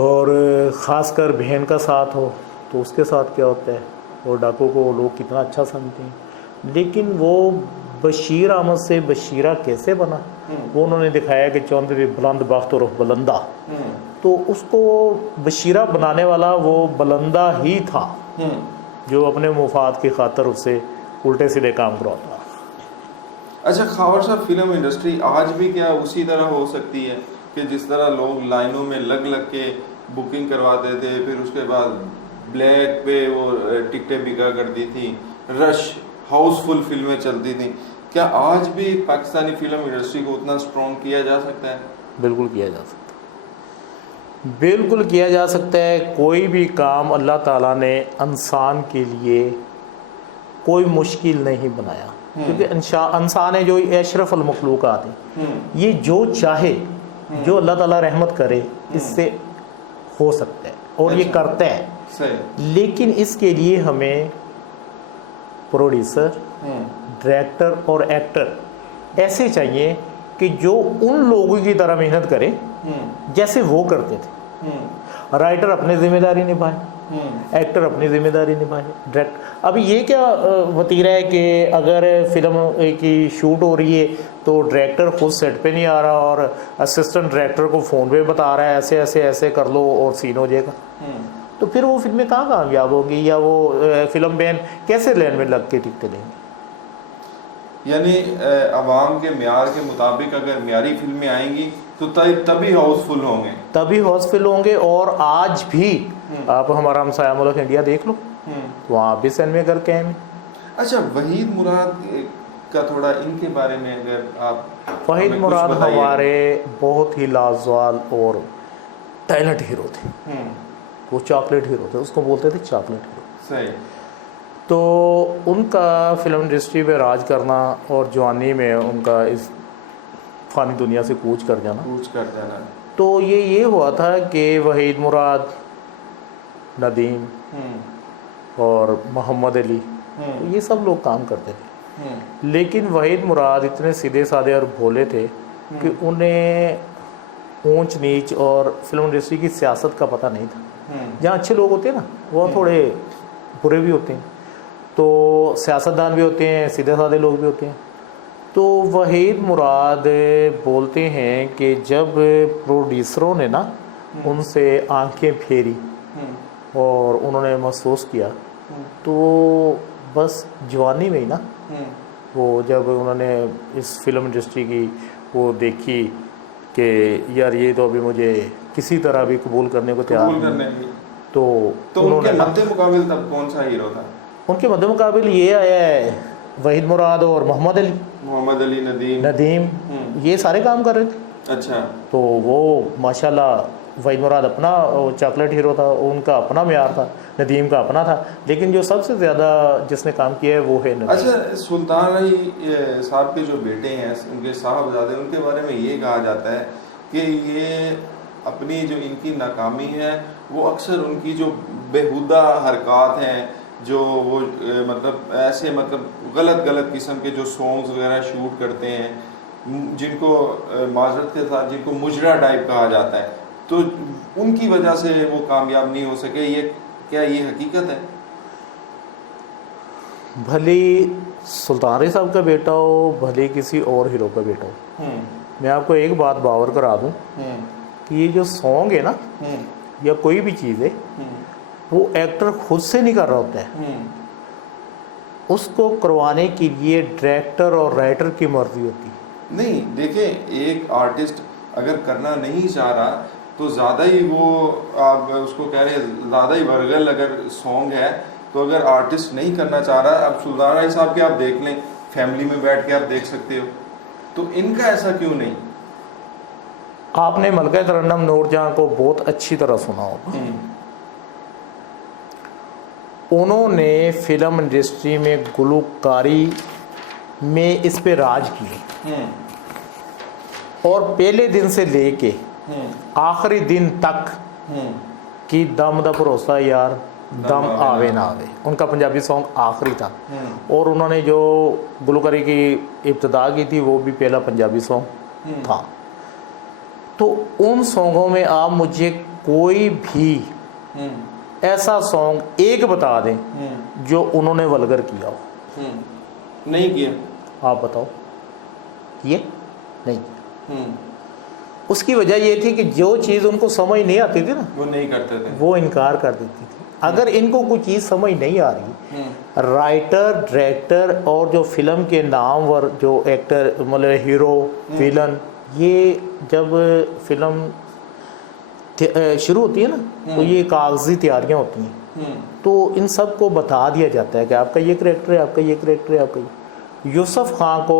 और ख़ासकर बहन का साथ हो तो उसके साथ क्या होता है, और डाकू को लोग कितना अच्छा समझते हैं। लेकिन वो बशीर अहमद से बशीरा कैसे बना, वो उन्होंने दिखाया कि चौधरी बुलंद बख्त और बुलंदा, तो उसको बशीरा बनाने वाला वो बुलंदा ही था जो अपने मुफाद की खातर उससे उल्टे सीधे काम करवाता। अच्छा खावर साहब, फिल्म इंडस्ट्री आज भी क्या उसी तरह हो सकती है कि जिस तरह लोग लाइनों में लग लग के बुकिंग करवाते थे, फिर उसके बाद ब्लैक पे वो टिकटें बिका करती थी, रश हाउसफुल फिल्में चलती थी, क्या आज भी पाकिस्तानी फिल्म इंडस्ट्री को उतना स्ट्रॉन्ग किया जा सकता है? बिल्कुल किया जा सकता है, बिल्कुल किया जा सकता है। कोई भी काम अल्लाह ताला ने इंसान के लिए कोई मुश्किल नहीं बनाया, क्योंकि इंसान है जो अशरफ अल मखलूकात है। ये जो चाहे, जो अल्लाह ताला रहमत करे, इससे हो सकता है और ये करता है। सही। लेकिन इसके लिए हमें प्रोड्यूसर, डायरेक्टर और एक्टर ऐसे चाहिए कि जो उन लोगों की तरह मेहनत करे जैसे वो करते थे। राइटर अपनी जिम्मेदारी निभाए, एक्टर अपनी जिम्मेदारी निभाए, डायरेक्टर। अब ये क्या वतीरा है कि अगर फिल्म की शूट हो रही है तो डायरेक्टर खुद सेट पे नहीं आ रहा और असिस्टेंट डायरेक्टर को फ़ोन पे बता रहा है ऐसे ऐसे ऐसे कर लो और सीन हो जाएगा, तो फिर वो फिल्में कहाँ कामयाब होगी, या वो फिल्म बैन कैसे लाइन में लग के टिकते लेंगे? यानी अवाम के म्यार के मुताबिक अगर म्यारी फिल्में आएंगी तो तभी हाउसफुल होंगे। और आज भी आप हमारा हमसाया मुल्क इंडिया देख लो, वहाँ भी सिनेमा घर कायम है। अच्छा, वहीद मुराद का थोड़ा इनके बारे में अगर आप। वहीद मुराद हमारे बहुत ही लाजवाल और टैलेंट हीरो थे। वो चॉकलेट हीरो थे, उसको बोलते थे चॉकलेट हीरो। सही। तो उनका फिल्म इंडस्ट्री पे राज करना और जवानी में उनका इस फ़ानी दुनिया से कूच कर जाना, तो ये हुआ था कि वहीद मुराद, नदीम और मोहम्मद अली, तो ये सब लोग काम करते थे। लेकिन वहीद मुराद इतने सीधे साधे और भोले थे कि उन्हें ऊंच नीच और फिल्म इंडस्ट्री की सियासत का पता नहीं था। जहाँ अच्छे लोग होते हैं ना, वहाँ थोड़े बुरे भी होते हैं, तो सियासतदान भी होते हैं, सीधे साधे लोग भी होते हैं। तो वहीद मुराद बोलते हैं कि जब प्रोड्यूसरों ने ना उनसे आंखें फेरी और उन्होंने महसूस किया, तो बस जवानी में ही ना, वो जब उन्होंने इस फिल्म इंडस्ट्री की वो देखी कि यार ये तो अभी मुझे किसी तरह भी कबूल करने को तैयार नहीं, तो उनके मद्दे मुकाबिल तब कौन सा हीरो था? उनके मद्दे मुकाबिल ये आया है वहीद मुराद और मोहम्मद अली, नदीम, ये सारे काम कर रहे थे। अच्छा। तो वो माशाल्लाह वहीद मुराद अपना चॉकलेट हीरो था, उनका अपना म्यार था, नदीम का अपना था, लेकिन जो सबसे ज़्यादा जिसने काम किया है वो है नदीम। अच्छा, सुल्तान अली साहब के जो बेटे हैं, उनके साहबजादे, उनके बारे में ये कहा जाता है कि ये अपनी जो इनकी नाकामी है वो अक्सर उनकी जो बेहुदा हरकत हैं, जो वो मतलब ऐसे मतलब गलत किस्म के जो सॉन्ग्स वगैरह शूट करते हैं, जिनको माजरत के साथ जिनको मुजरा टाइप कहा जाता है, तो उनकी वजह से वो कामयाब नहीं हो सके, ये क्या ये हकीकत है? भले सुल्तान रही साहब का बेटा हो, भले किसी और हीरो का बेटा हो, मैं आपको एक बात बावर करा दूं कि ये जो सॉन्ग है ना या कोई भी चीज़ है, वो एक्टर खुद से नहीं कर रहा होता है, उसको करवाने के लिए डायरेक्टर और राइटर की मर्जी होती है। नहीं देखिए, एक आर्टिस्ट अगर करना नहीं चाह रहा तो ज़्यादा ही वो आप उसको कह रहे हैं ज़्यादा ही वर्गल अगर सॉन्ग है, तो अगर आर्टिस्ट नहीं करना चाह रहा, अब सुल्तान राय साहब के आप देख लें, फैमिली में बैठ के आप देख सकते हो, तो इनका ऐसा क्यों नहीं? आपने मलका तरन्नुम नूरजहां को बहुत अच्छी तरह सुना होगा। उन्होंने फिल्म इंडस्ट्री में गुलकारी में इस पे राज किए, और पहले दिन से लेके आखिरी दिन तक कि दम दा भरोसा यार दम आवे ना आवे, उनका पंजाबी सॉन्ग आखिरी था। और उन्होंने जो गुलकारी की इब्तिदा की थी वो भी पहला पंजाबी सॉन्ग था। तो उन सॉन्गों में आप मुझे कोई भी ऐसा सॉन्ग एक बता दें जो उन्होंने वल्गर किया हो। नहीं किया। आप बताओ, ये नहीं। उसकी वजह ये थी कि जो चीज़ उनको समझ नहीं आती थी ना, वो नहीं करते थे, वो इनकार कर देती थी। अगर इनको कोई चीज़ समझ नहीं आ रही, राइटर, डायरेक्टर और जो फिल्म के नामवर जो एक्टर मतलब हीरो, विलन, ये जब फिल्म शुरू होती है ना, तो ये कागजी तैयारियां होती हैं, तो इन सब को बता दिया जाता है कि आपका ये करैक्टर है, आपका ये करैक्टर है, आपका ये। यूसुफ खान को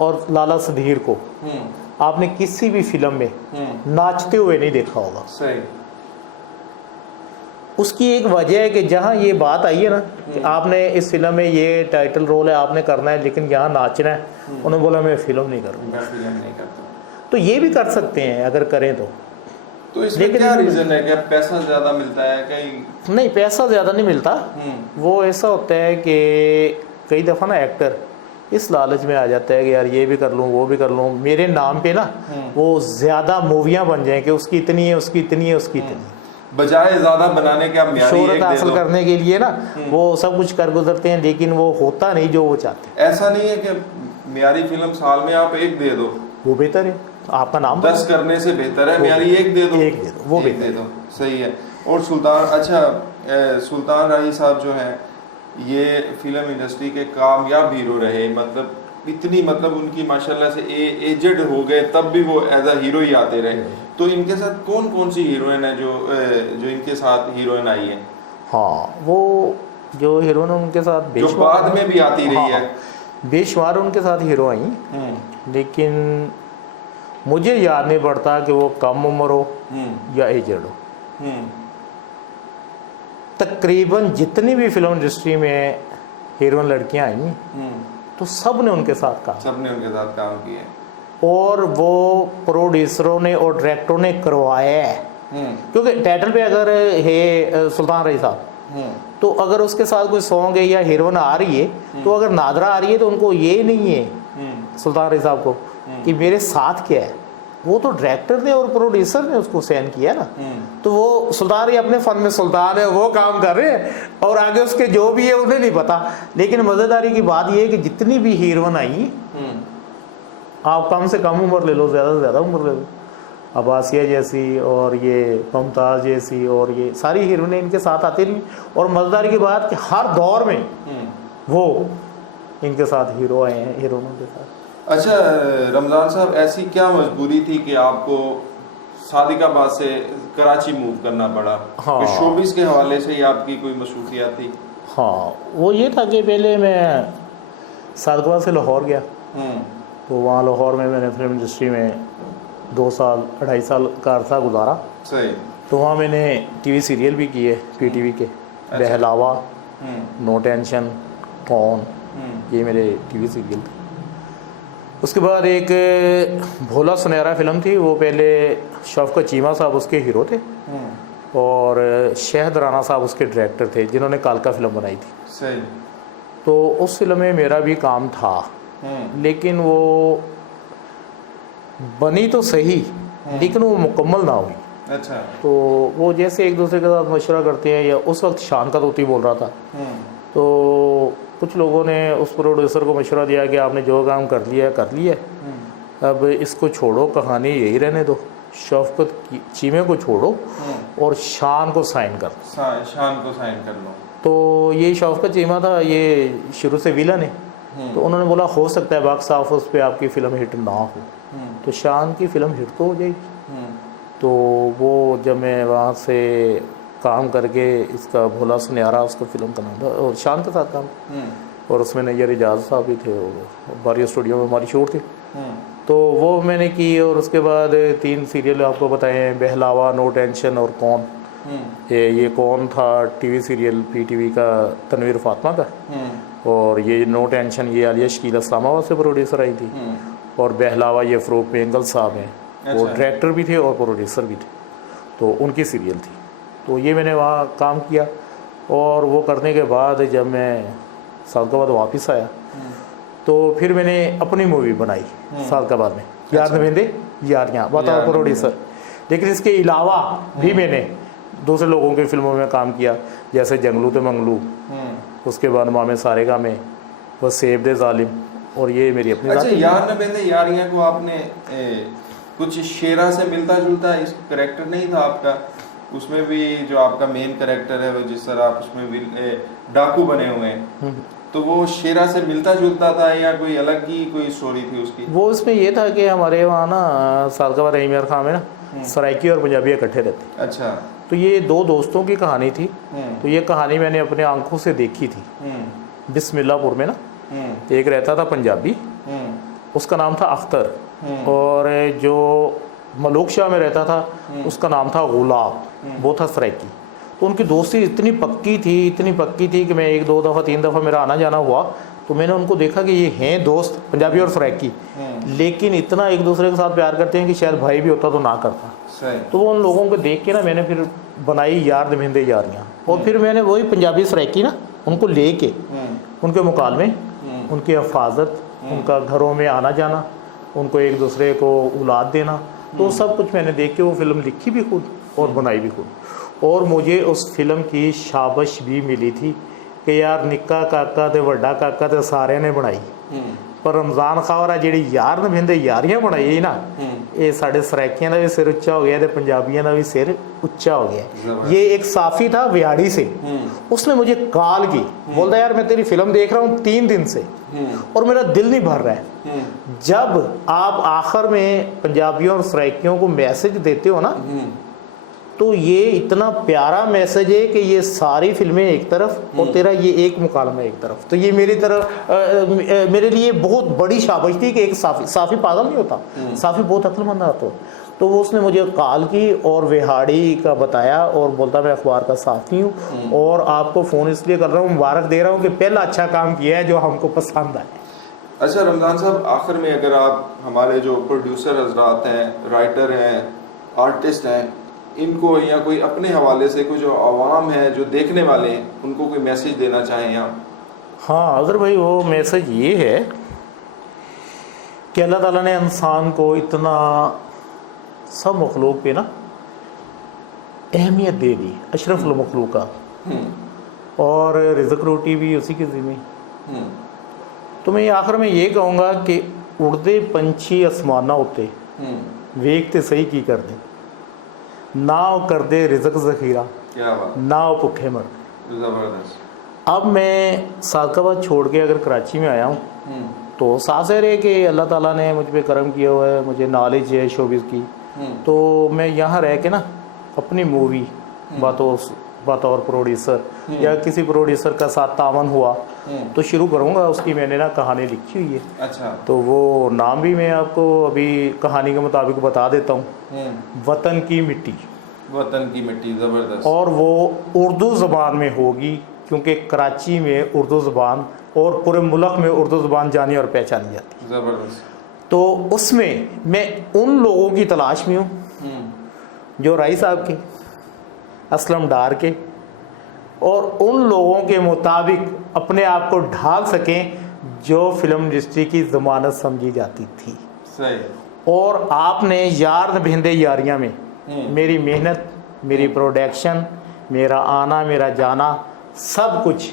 और लाला सदीर को आपने किसी भी फिल्म में नाचते हुए नहीं देखा होगा। सही। उसकी एक वजह है कि जहाँ ये बात आई है ना कि आपने इस फिल्म में ये टाइटल रोल है, आपने करना है, लेकिन यहाँ नाचना है, उन्होंने बोला मैं फिल्म नहीं करूँगा। तो ये भी कर सकते हैं अगर करें तो इसमें क्या रीजन है? क्या पैसा ज्यादा मिलता है? कहीं नहीं, पैसा ज़्यादा नहीं मिलता। वो ऐसा होता है कि कई दफ़ा ना एक्टर इस लालच में आ जाता है कि यार ये भी कर लूँ, वो भी कर लूँ, मेरे नाम पे ना वो ज़्यादा मूवियाँ बन जाएं कि उसकी इतनी है, उसकी इतनी है, उसकी इतनी, बजाय ज़्यादा बनाने के आप शोहरत हासिल करने के लिए ना वो सब कुछ कर गुजरते हैं, लेकिन वो होता नहीं जो वो चाहते। ऐसा नहीं है कि म्यारी फिल्म साल में आप एक दे दो, वो बेहतर है, आपका नाम 10 करने से बेहतर है म्यारी एक दे दो, एक दे दो, वो एक दे दो, सही है। और सुल्तान, अच्छा सुल्तान राही साहब जो हैं ये फिल्म इंडस्ट्री के कामयाब हीरो रहे, मतलब इतनी मतलब उनकी माशाल्लाह से एजेड हो गए तब भी वो एज अ हीरो ही आते रहे। तो इनके साथ कौन कौन सी हीरोइन है जो इनके साथ हीरोइन आई है? हाँ, वो जो हीरोइन उनके साथ जो बाद में भी आती रही है, बेशुमार उनके साथ हीरो आई, लेकिन मुझे याद नहीं पड़ता कि वो कम उम्र हो या एजेड हो। तकरीबन जितनी भी फिल्म इंडस्ट्री में हीरोइन लड़कियां आई तो सब ने उनके साथ काम किया, और वो प्रोड्यूसरों ने और डायरेक्टरों ने करवाया है। क्योंकि टाइटल पे अगर है सुल्तान राही साहब, तो अगर उसके साथ कोई सॉन्ग है या हीरोइन आ रही है, तो अगर नादरा आ रही है तो उनको ये नहीं है सुल्तान राही साहब को कि मेरे साथ क्या है, वो तो डायरेक्टर ने और प्रोड्यूसर ने उसको साइन किया ना। तो वो सुल्तान राही अपने फन में सुल्तान है, वो काम कर रहे हैं, और आगे उसके जो भी है उन्हें नहीं पता। लेकिन मज़ेदारी की बात ये है कि जितनी भी हीरोइन आई, आप कम से कम उम्र ले लो, ज़्यादा से ज़्यादा उम्र ले लो, अब्बासिया जैसी और ये मुमताज़ जैसी, और ये सारी हीरोइनें इनके साथ आती रही। और मज़ेदारी की बात कि हर दौर में वो इनके साथ हीरो आए हैं, हीरोइनों के साथ। अच्छा रमज़ान साहब, ऐसी क्या मजबूरी थी कि आपको सादिकाबाद से कराची मूव करना पड़ा? हाँ, शोबिस के हवाले से ही आपकी कोई मसरूफियात थी? हाँ, वो ये था कि पहले मैं सादिकाबाद से लाहौर गया, तो वहाँ लाहौर में मैंने फिल्म इंडस्ट्री में 2 साल 2.5 साल का अरसा गुजारा। सही। तो वहाँ मैंने टीवी सीरियल भी किए, PTV के। बहलावा, नो टेंशन, कौन, ये मेरे टीवी सीरियल थे। उसके बाद एक भोला सुनहरा फिल्म थी, वो पहले शौकत चीमा साहब उसके हीरो थे, और शहद राणा साहब उसके डायरेक्टर थे जिन्होंने कालका फिल्म बनाई थी। सही। तो उस फिल्म में मेरा भी काम था, लेकिन वो बनी तो सही लेकिन वो मुकम्मल ना हुई। अच्छा। तो वो जैसे एक दूसरे के साथ मशवरा करते हैं, या उस वक्त शान का तोती बोल रहा था, तो कुछ लोगों ने उस प्रोड्यूसर को मशवरा दिया कि आपने जो काम कर लिया कर लिया, अब इसको छोड़ो, कहानी यही रहने दो, शौकत चीमे को छोड़ो और शान को साइन कर दो। शान को साइन कर लो। तो ये शौकत चीमा था, ये शुरू से विलन है, तो उन्होंने बोला हो सकता है बॉक्स ऑफिस पे आपकी फ़िल्म हिट ना हो, तो शान की फ़िल्म हिट तो हो जाएगी। तो वो जब मैं वहाँ से काम करके इसका भोला सुनहरा उसका फ़िल्म का नाम था, और शान के साथ काम, और उसमें नैयर एजाज साहब भी थे, बारिया स्टूडियो में हमारी शूट थी, तो वो मैंने की। और उसके बाद 3 सीरियल आपको बताए हैं, बहलावा, नो टेंशन और कौन। ये कौन था टीवी सीरियल PTV का तनवीर फातिमा का, और ये नो टेंशन ये आलिया शकील इस्लामाबाद से प्रोड्यूसर आई थी, और बहलावा ये फ़रूक बेंगल साहब हैं, वो डायरेक्टर भी थे और प्रोड्यूसर भी थे, तो उनकी सीरियल थी। तो ये मैंने वहाँ काम किया, और वो करने के बाद जब मैं साल के बाद वापस आया, तो फिर मैंने अपनी मूवी बनाई साल के बाद में, यार नवेंदे यारियाँ, बताओ प्रोड्यूसर। लेकिन इसके अलावा भी मैंने दूसरे लोगों की फिल्मों में काम किया, जैसे जंगलू ते मंगलू, उसके बाद मामे सारेगा में, वो सेब दे जालिम, और ये मेरी अपनी। अच्छा, यार नवेंदे यारियाँ को आपने कुछ शेरा से मिलता जुलता इस करेक्टर नहीं था आपका? उसमें भी जो आपका मेन करेक्टर है, वो जिस तरह आप उसमें डाकू बने हुए हैं, तो वो शेरा से मिलता जुलता था या कोई अलग ही कोई स्टोरी थी उसकी? वो इसमें ये था कि हमारे वहाँ ना सालका रहीम यार खान में ना सराइकी और पंजाबी इकट्ठे रहते। अच्छा। तो ये 2 दोस्तों की कहानी थी, तो ये कहानी मैंने अपने आंखों से देखी थी। बिस्मिल्लाहपुर में ना एक रहता था पंजाबी, उसका नाम था अख्तर, और जो मलूक शाह में रहता था उसका नाम था गुलाब, वो था सराइकी। तो उनकी दोस्ती इतनी पक्की थी कि मैं 1, 2 दफ़ा 3 दफ़ा मेरा आना जाना हुआ, तो मैंने उनको देखा कि ये हैं दोस्त पंजाबी और सराइकी, लेकिन इतना एक दूसरे के साथ प्यार करते हैं कि शायद भाई भी होता तो ना करता। तो वो उन लोगों को देख के ना मैंने फिर बनाई यार नवेंदे यारियाँ, और फिर मैंने वही पंजाबी सराइकी ना उनको ले के उनके मुकालमे, उनकी हिफाजत, उनका घरों में आना जाना, उनको एक दूसरे को औलाद देना, तो सब कुछ मैंने देख के वो फिल्म लिखी भी खुद और बनाई भी खुद। और मुझे उस फिल्म की शाबाश भी मिली थी कि यार निक्का काका ते वड्डा काका ते सारे ने बनाई, पर रमज़ान खावरा जी यार नवेंदे यारियाँ बनाई ना, ये साढ़े सराइकियां का भी सिर उच्चा हो गया, तो पंजाबियों का भी सिर उच्चा हो गया। ये एक साफ़ी था विहाड़ी से, उसने मुझे कॉल की, बोलता यार मैं तेरी फिल्म देख रहा हूँ 3 दिन से और मेरा दिल नहीं भर रहा है। जब आप आखिर में पंजाबियों और सराइकियों को मैसेज देते हो ना, तो ये इतना प्यारा मैसेज है कि ये सारी फिल्में एक तरफ और तेरा ये एक मुकालमा एक तरफ, तो ये मेरे लिए बहुत बड़ी शाबाश थी कि एक साफ़ी पागल नहीं होता, साफ़ी बहुत अक्लमंद आता। तो वो उसने मुझे कॉल की और विहाड़ी का बताया, और बोलता मैं अखबार का साथी हूँ और आपको फ़ोन इसलिए कर रहा हूँ, मुबारक दे रहा हूँ कि पहला अच्छा काम किया है जो हमको पसंद आए। अच्छा रमज़ान साहब, आखिर में अगर आप हमारे जो प्रोड्यूसर हजरात हैं, राइटर हैं, आर्टिस्ट हैं, इनको या कोई अपने हवाले से कोई जो आवाम है जो देखने वाले हैं, उनको कोई मैसेज देना चाहें आप? हाँ अगर भाई, वो मैसेज ये है कि अल्लाह ताला ने इंसान को इतना सब मखलूक पे ना अहमियत दे दी, अशरफुल मखलूका, और रिज़्क़ रोटी भी उसी के ज़िम्मे। तो मैं आखिर में ये कहूँगा कि उड़ते पंछी आसमाना उत्ते वेखते सही की कर दे, ना कर दे रिज़्क़ ज़ख़ीरा, क्या बात, ना भुखे मर। ज़बरदस्त। अब मैं सालकाबाद छोड़ के अगर कराची में आया हूँ, तो सासर है कि अल्लाह ताला ने मुझ पे करम किया हुआ है, मुझे नॉलेज है शोबिज़ की, तो मैं यहाँ रह के ना अपनी मूवी बतौर प्रोड्यूसर या किसी प्रोड्यूसर का साथ तावन हुआ तो शुरू करूँगा। उसकी मैंने ना कहानी लिखी हुई है। अच्छा। तो वो नाम भी मैं आपको अभी कहानी के मुताबिक बता देता हूँ, वतन की मिट्टी। वतन की मिट्टी, ज़बरदस्त। और वो उर्दू ज़बान में होगी, क्योंकि कराची में उर्दू ज़बान और पूरे मुल्क में उर्दू ज़बान जानी और पहचानी जाती है। ज़बरदस्त। तो उसमें मैं उन लोगों की तलाश में हूँ जो राई साहब के असलम डार के, और उन लोगों के मुताबिक अपने आप को ढाल सकें जो फिल्म इंडस्ट्री की ज़मानत समझी जाती थी। सही। और आपने यार भिंदे यारियां में मेरी मेहनत, मेरी प्रोडक्शन, मेरा आना मेरा जाना सब कुछ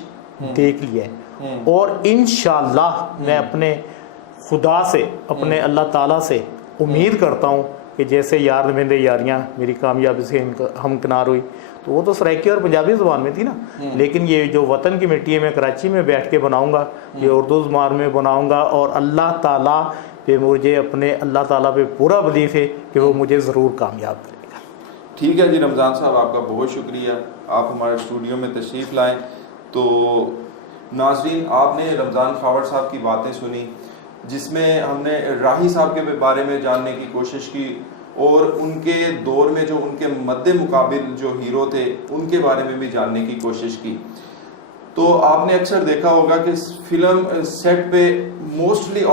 देख लिया है। और इंशाअल्लाह मैं अपने खुदा से, अपने अल्लाह ताला से उम्मीद करता हूँ कि जैसे यार भिंदे यारियां मेरी कामयाबी से हमकिनार हुई, तो वो तो सराइकी और पंजाबी ज़ुबान में थी ना, लेकिन ये जो वतन की मिट्टी है मैं कराची में बैठ के बनाऊँगा, ये उर्दू ज़ुबान में बनाऊँगा। और अल्लाह ताला पे मुझे, अपने अल्लाह ताला पे पूरा बिलीफ है कि वो मुझे ज़रूर कामयाब करेगा। ठीक है जी रमज़ान साहब, आपका बहुत शुक्रिया, आप हमारे स्टूडियो में तशरीफ़ लाएँ। तो नाज़रीन, आपने रमज़ान खावर साहब की बातें सुनी, जिसमें हमने राही साहब के बारे में जानने की कोशिश की और उनके दौर में जो उनके मद्दे मुकाबिल जो हीरो थे उनके बारे में भी जानने की कोशिश की। तो आपने अक्सर देखा होगा कि फिल्म सेट पे मोस्टली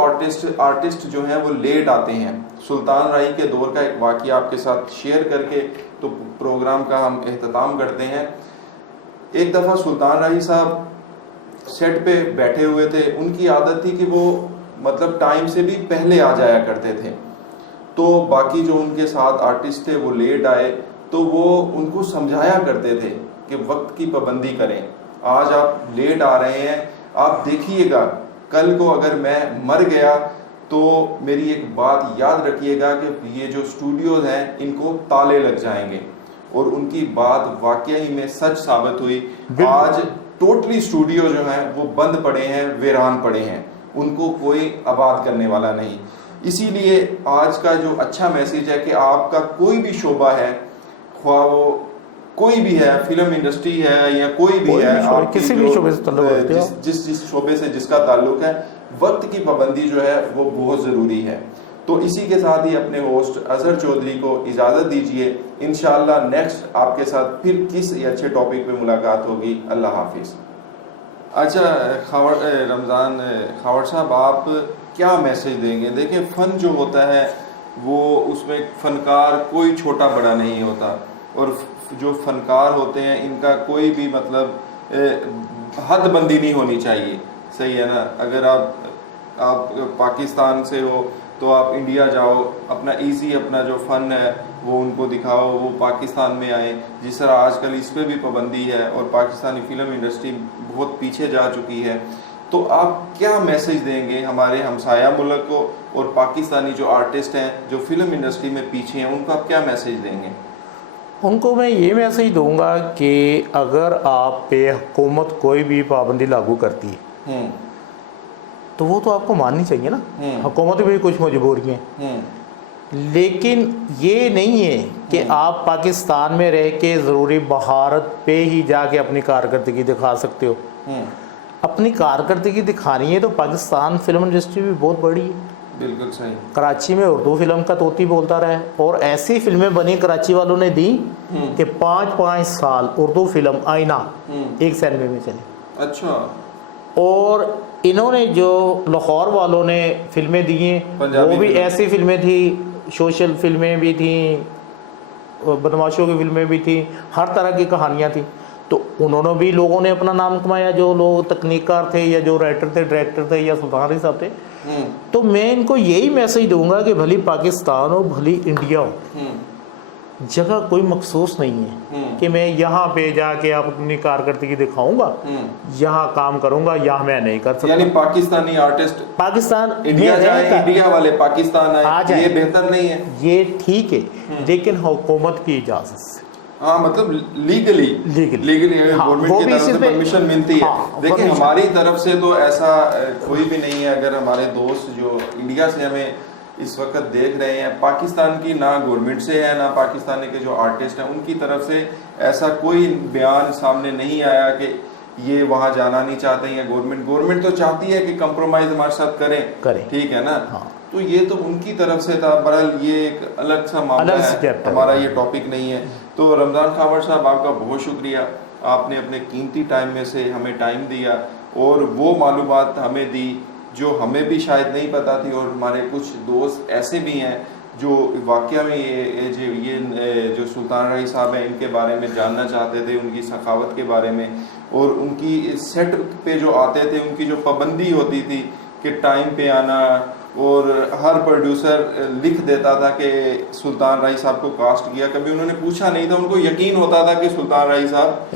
आर्टिस्ट जो हैं वो लेट आते हैं। सुल्तान राही के दौर का एक वाक़या आपके साथ शेयर करके तो प्रोग्राम का हम एहतमाम करते हैं। एक दफ़ा सुल्तान राही साहब सेट पे बैठे हुए थे, उनकी आदत थी कि वो मतलब टाइम से भी पहले आ जाया करते थे। तो बाकी जो उनके साथ आर्टिस्ट थे वो लेट आए तो वो उनको समझाया करते थे कि वक्त की पाबंदी करें, आज आप लेट आ रहे हैं, आप देखिएगा कल को अगर मैं मर गया तो मेरी एक बात याद रखिएगा कि ये जो स्टूडियोज हैं इनको ताले लग जाएंगे। और उनकी बात वाकई में सच साबित हुई। आज टोटली स्टूडियो जो हैं वो बंद पड़े हैं, वीरान पड़े हैं, उनको कोई आबाद करने वाला नहीं। इसीलिए आज का जो अच्छा मैसेज है कि आपका कोई भी शोबा है, ख्वाह वो कोई भी है, फिल्म इंडस्ट्री है या कोई भी है, आप किसी भी शोबे से जिस शोबे से जिसका ताल्लुक है, वक्त की पाबंदी जो है वो बहुत ज़रूरी है। तो इसी के साथ ही अपने होस्ट अजहर चौधरी को इजाज़त दीजिए। इंशाअल्लाह नेक्स्ट आपके साथ फिर किसी अच्छे टॉपिक पे मुलाकात होगी। अल्लाह हाफिज़। अच्छा रमज़ान खावर साहब, आप क्या मैसेज देंगे? देखिए, फ़न जो होता है वो उसमें फ़नकार कोई छोटा बड़ा नहीं होता, और जो फ़नकार होते हैं इनका कोई भी मतलब हदबंदी नहीं होनी चाहिए। सही है ना? अगर आप पाकिस्तान से हो तो आप इंडिया जाओ, अपना इजी अपना जो फ़न है वो उनको दिखाओ, वो पाकिस्तान में आए। जिस तरह आजकल इस पर भी पाबंदी है और पाकिस्तानी फ़िल्म इंडस्ट्री बहुत पीछे जा चुकी है, तो आप क्या मैसेज देंगे हमारे हमसाया मुल्क को, और पाकिस्तानी जो आर्टिस्ट हैं जो फिल्म इंडस्ट्री में पीछे हैं उनको आप क्या मैसेज देंगे? उनको मैं ये मैसेज दूंगा कि अगर आप पे हुकूमत कोई भी पाबंदी लागू करती है तो वो तो आपको माननी चाहिए ना। हुकूमत भी कुछ मजबूरियाँ हैं, लेकिन ये नहीं है कि आप पाकिस्तान में रह के ज़रूरी बहारत पे ही जाके अपनी कारकर्दगी दिखा सकते हो। अपनी कारकर्दगी दिखानी है तो पाकिस्तान फिल्म इंडस्ट्री भी बहुत बड़ी है। बिल्कुल सही। कराची में उर्दू फिल्म का तोती बोलता रहा है, और ऐसी फिल्में बनी कराची वालों ने दी कि 5-5 साल उर्दू फिल्म आईना एक सिनेमा में चली। अच्छा। और इन्होंने जो लाहौर वालों ने फिल्में दी हैं वो भी ऐसी फिल्में थी, सोशल फिल्में भी थी, बदमाशों की फिल्में भी थी, हर तरह की कहानियाँ थी। तो उन्होंने भी लोगों ने अपना नाम कमाया, जो लोग तकनीकार थे या जो राइटर थे, डायरेक्टर थे या सुल्तान साहब थे। तो मैं इनको यही मैसेज दूंगा कि भली पाकिस्तान हो भली इंडिया हो, जगह कोई मखसूस नहीं है कि मैं यहाँ पे जाके अपनी कारकर्दगी दिखाऊंगा, यहाँ काम करूंगा, यहाँ मैं नहीं कर सकता। यानी पाकिस्तानी आर्टिस्ट पाकिस्तान इंडिया जाए, इंडिया वाले पाकिस्तान आए, ये बेहतर नहीं है। ये ठीक है, लेकिन हुकूमत की इजाजत से। हाँ, मतलब लीगली गवर्नमेंट की तरफ से परमिशन मिलती है। देखिए, हमारी तरफ से तो ऐसा कोई भी नहीं है। अगर हमारे दोस्त जो इंडिया से हमें इस वक्त देख रहे हैं, पाकिस्तान की ना गवर्नमेंट से है ना पाकिस्तान के जो आर्टिस्ट हैं उनकी तरफ से ऐसा कोई बयान सामने नहीं आया कि ये वहाँ जाना नहीं चाहते हैं। गवर्नमेंट तो चाहती है कि कंप्रोमाइज हमारे साथ करें। ठीक है ना? हाँ। तो ये तो उनकी तरफ से था। बहरहाल ये एक अलग सा मामला है, हमारा ये टॉपिक नहीं है। तो रमज़ान खावर साहब, आपका बहुत शुक्रिया, आपने अपने कीमती टाइम में से हमें टाइम दिया और वो मालूमात हमें दी जो हमें भी शायद नहीं पता थी, और हमारे कुछ दोस्त ऐसे भी हैं जो वाक़या में ये जो सुल्तान राही साहब हैं इनके बारे में जानना चाहते थे, उनकी सखावत के बारे में, और उनकी सेट पे जो आते थे उनकी जो पाबंदी होती थी कि टाइम पे आना, और हर प्रोड्यूसर लिख देता था कि सुल्तान राही साहब को कास्ट किया, कभी उन्होंने पूछा नहीं था, उनको यकीन होता था कि सुल्तान राही साहब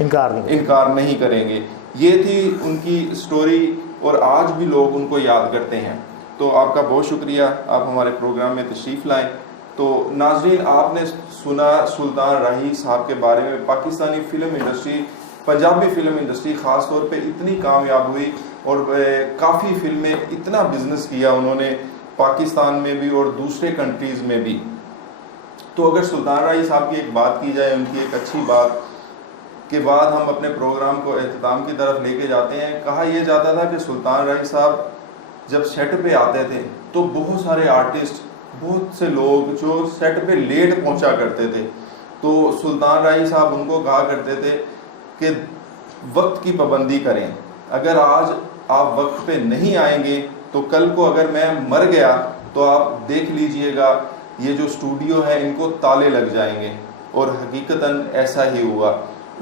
इनकार नहीं करेंगे। ये थी उनकी स्टोरी और आज भी लोग उनको याद करते हैं। तो आपका बहुत शुक्रिया, आप हमारे प्रोग्राम में तशरीफ़ लाएँ। तो नाज़रीन, आपने सुना सुल्तान राही साहब के बारे में। Pakistani film industry, Punjabi film industry ख़ास तौर पे इतनी कामयाब हुई और काफ़ी फ़िल्में, इतना बिज़नेस किया उन्होंने पाकिस्तान में भी और दूसरे कंट्रीज़ में भी। तो अगर सुल्तान राही साहब की एक बात की जाए, उनकी एक अच्छी बात के बाद हम अपने प्रोग्राम को एख्तिताम की तरफ लेके जाते हैं। कहा यह जाता था कि सुल्तान राही साहब जब सेट पे आते थे तो बहुत सारे आर्टिस्ट, बहुत से लोग जो सेट पे लेट पहुंचा करते थे, तो सुल्तान राही साहब उनको कहा करते थे कि वक्त की पाबंदी करें, अगर आज आप वक्त पे नहीं आएंगे तो कल को अगर मैं मर गया तो आप देख लीजिएगा ये जो स्टूडियो है इनको ताले लग जाएंगे। और हकीकतन ऐसा ही हुआ।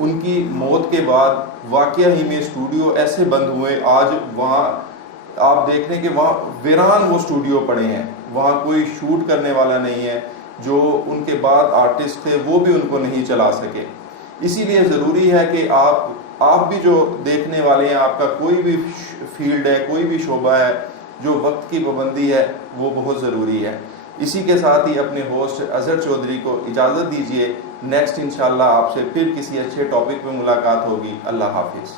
उनकी मौत के बाद वाकया ही में स्टूडियो ऐसे बंद हुए, आज वहाँ आप देख रहे हैं कि वहाँ वीरान वो स्टूडियो पड़े हैं, वहाँ कोई शूट करने वाला नहीं है। जो उनके बाद आर्टिस्ट थे वो भी उनको नहीं चला सके। इसीलिए ज़रूरी है कि आप भी जो देखने वाले हैं, आपका कोई भी फील्ड है, कोई भी शोबा है, जो वक्त की पाबंदी है वो बहुत ज़रूरी है। इसी के साथ ही अपने होस्ट अज़हर चौधरी को इजाज़त दीजिए। नेक्स्ट इंशाल्लाह आपसे फिर किसी अच्छे टॉपिक पे मुलाकात होगी। अल्लाह हाफिज़।